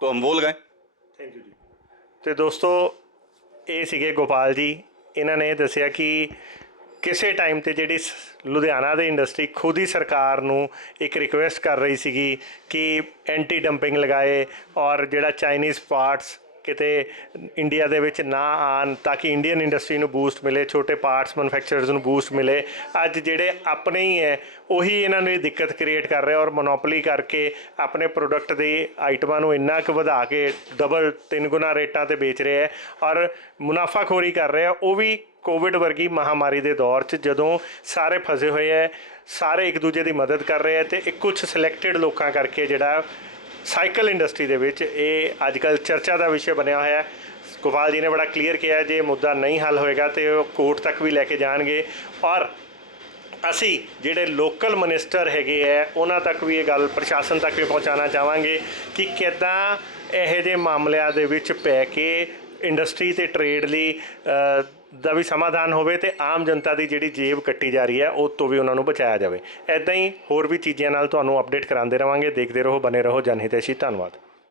तो हम बोल गए। ਥੈਂਕ ਯੂ ਜੀ। ਤੇ ਦੋਸਤੋ ਇਹ ਸੀਗੇ ਗੋਪਾਲ ਜੀ, ਇਹਨਾਂ ਨੇ ਦੱਸਿਆ ਕਿ ਕਿਸੇ ਟਾਈਮ ਤੇ ਜਿਹੜੀ ਲੁਧਿਆਣਾ ਦੀ ਇੰਡਸਟਰੀ ਖੁਦ ਹੀ ਸਰਕਾਰ ਨੂੰ ਇੱਕ ਰਿਕੁਐਸਟ ਕਰ ਰਹੀ ਸੀਗੀ ਕਿ ਐਂਟੀ ਡੰਪਿੰਗ ਲਗਾਏ ਔਰ ਜਿਹੜਾ ਚਾਈਨੀਜ਼ ਪਾਰਟਸ ਕਿਤੇ ਇੰਡੀਆ ਦੇ ਵਿੱਚ ਨਾ ਆਉਣ ਤਾਂ ਕਿ ਇੰਡੀਅਨ ਇੰਡਸਟਰੀ ਨੂੰ ਬੂਸਟ ਮਿਲੇ, ਛੋਟੇ ਪਾਰਟਸ ਮੈਨੂਫੈਕਚਰਰਸ ਨੂੰ ਬੂਸਟ ਮਿਲੇ। ਅੱਜ ਜਿਹੜੇ ਆਪਣੇ ਹੀ ਹੈ ਉਹੀ ਇਹਨਾਂ ਨੂੰ ਦਿੱਕਤ ਕ੍ਰੀਏਟ ਕਰ ਰਿਹਾ ਔਰ ਮੋਨੋਪੋਲੀ ਕਰਕੇ ਆਪਣੇ ਪ੍ਰੋਡਕਟ ਦੀ ਆਈਟਮਾਂ ਨੂੰ ਇੰਨਾ ਕੁ ਵਧਾ ਕੇ ਡਬਲ 3 ਗੁਣਾ ਰੇਟਾਂ 'ਤੇ ਵੇਚ ਰਿਹਾ ਹੈ ਔਰ ਮੁਨਾਫਾਖੋਰੀ ਕਰ ਰਿਹਾ, ਉਹ ਵੀ ਕੋਵਿਡ ਵਰਗੀ ਮਹਾਮਾਰੀ ਦੇ ਦੌਰ 'ਚ ਜਦੋਂ ਸਾਰੇ ਫਸੇ ਹੋਏ ਹੈ, ਸਾਰੇ ਇੱਕ ਦੂਜੇ ਦੀ ਮਦਦ ਕਰ ਰਹੇ ਹੈ ਅਤੇ ਇੱਕ ਕੁਛ ਸਿਲੈਕਟਡ ਲੋਕਾਂ ਕਰਕੇ ਜਿਹੜਾ ਸਾਈਕਲ ਇੰਡਸਟਰੀ ਦੇ ਵਿੱਚ ਇਹ ਅੱਜ ਕੱਲ੍ਹ ਚਰਚਾ ਦਾ ਵਿਸ਼ਾ ਬਣਿਆ ਹੋਇਆ ਹੈ। ਗੋਪਾਲ ਜੀ ਨੇ ਬੜਾ ਕਲੀਅਰ ਕਿਹਾ ਜੇ ਮੁੱਦਾ ਨਹੀਂ ਹੱਲ ਹੋਏਗਾ ਤਾਂ ਉਹ ਕੋਰਟ ਤੱਕ ਵੀ ਲੈ ਕੇ ਜਾਣਗੇ ਔਰ ਅਸੀਂ ਜਿਹੜੇ ਲੋਕਲ ਮਿਨਿਸਟਰ ਹੈਗੇ ਹੈ ਉਹਨਾਂ ਤੱਕ ਵੀ ਇਹ ਗੱਲ ਪ੍ਰਸ਼ਾਸਨ ਤੱਕ ਵੀ ਪਹੁੰਚਾਉਣਾ ਚਾਹਾਂਗੇ ਕਿ ਕਿੱਦਾਂ ਇਹੋ ਜਿਹੇ ਮਾਮਲਿਆਂ ਦੇ ਵਿੱਚ ਪੈ ਕੇ ਇੰਡਸਟਰੀ ਤੇ ਟ੍ਰੇਡ ਲਈ ਦਾ ਵੀ ਸਮਾਧਾਨ ਹੋਵੇ ਤੇ ਆਮ ਜਨਤਾ ਦੀ ਜਿਹੜੀ ਜੇਬ ਕੱਟੀ ਜਾ ਰਹੀ ਹੈ ਉਹ ਤੋਂ ਵੀ ਉਹਨਾਂ ਨੂੰ ਬਚਾਇਆ ਜਾਵੇ। ਇੱਦਾਂ ਹੀ ਹੋਰ ਵੀ ਚੀਜ਼ਾਂ ਨਾਲ ਤੁਹਾਨੂੰ ਅਪਡੇਟ ਕਰਾਉਂਦੇ ਰਹਾਂਗੇ। ਦੇਖਦੇ ਰਹੋ, ਬਨੇ ਰਹੋ ਜਨ ਹਿਤੈਸ਼ੀ। ਧੰਨਵਾਦ।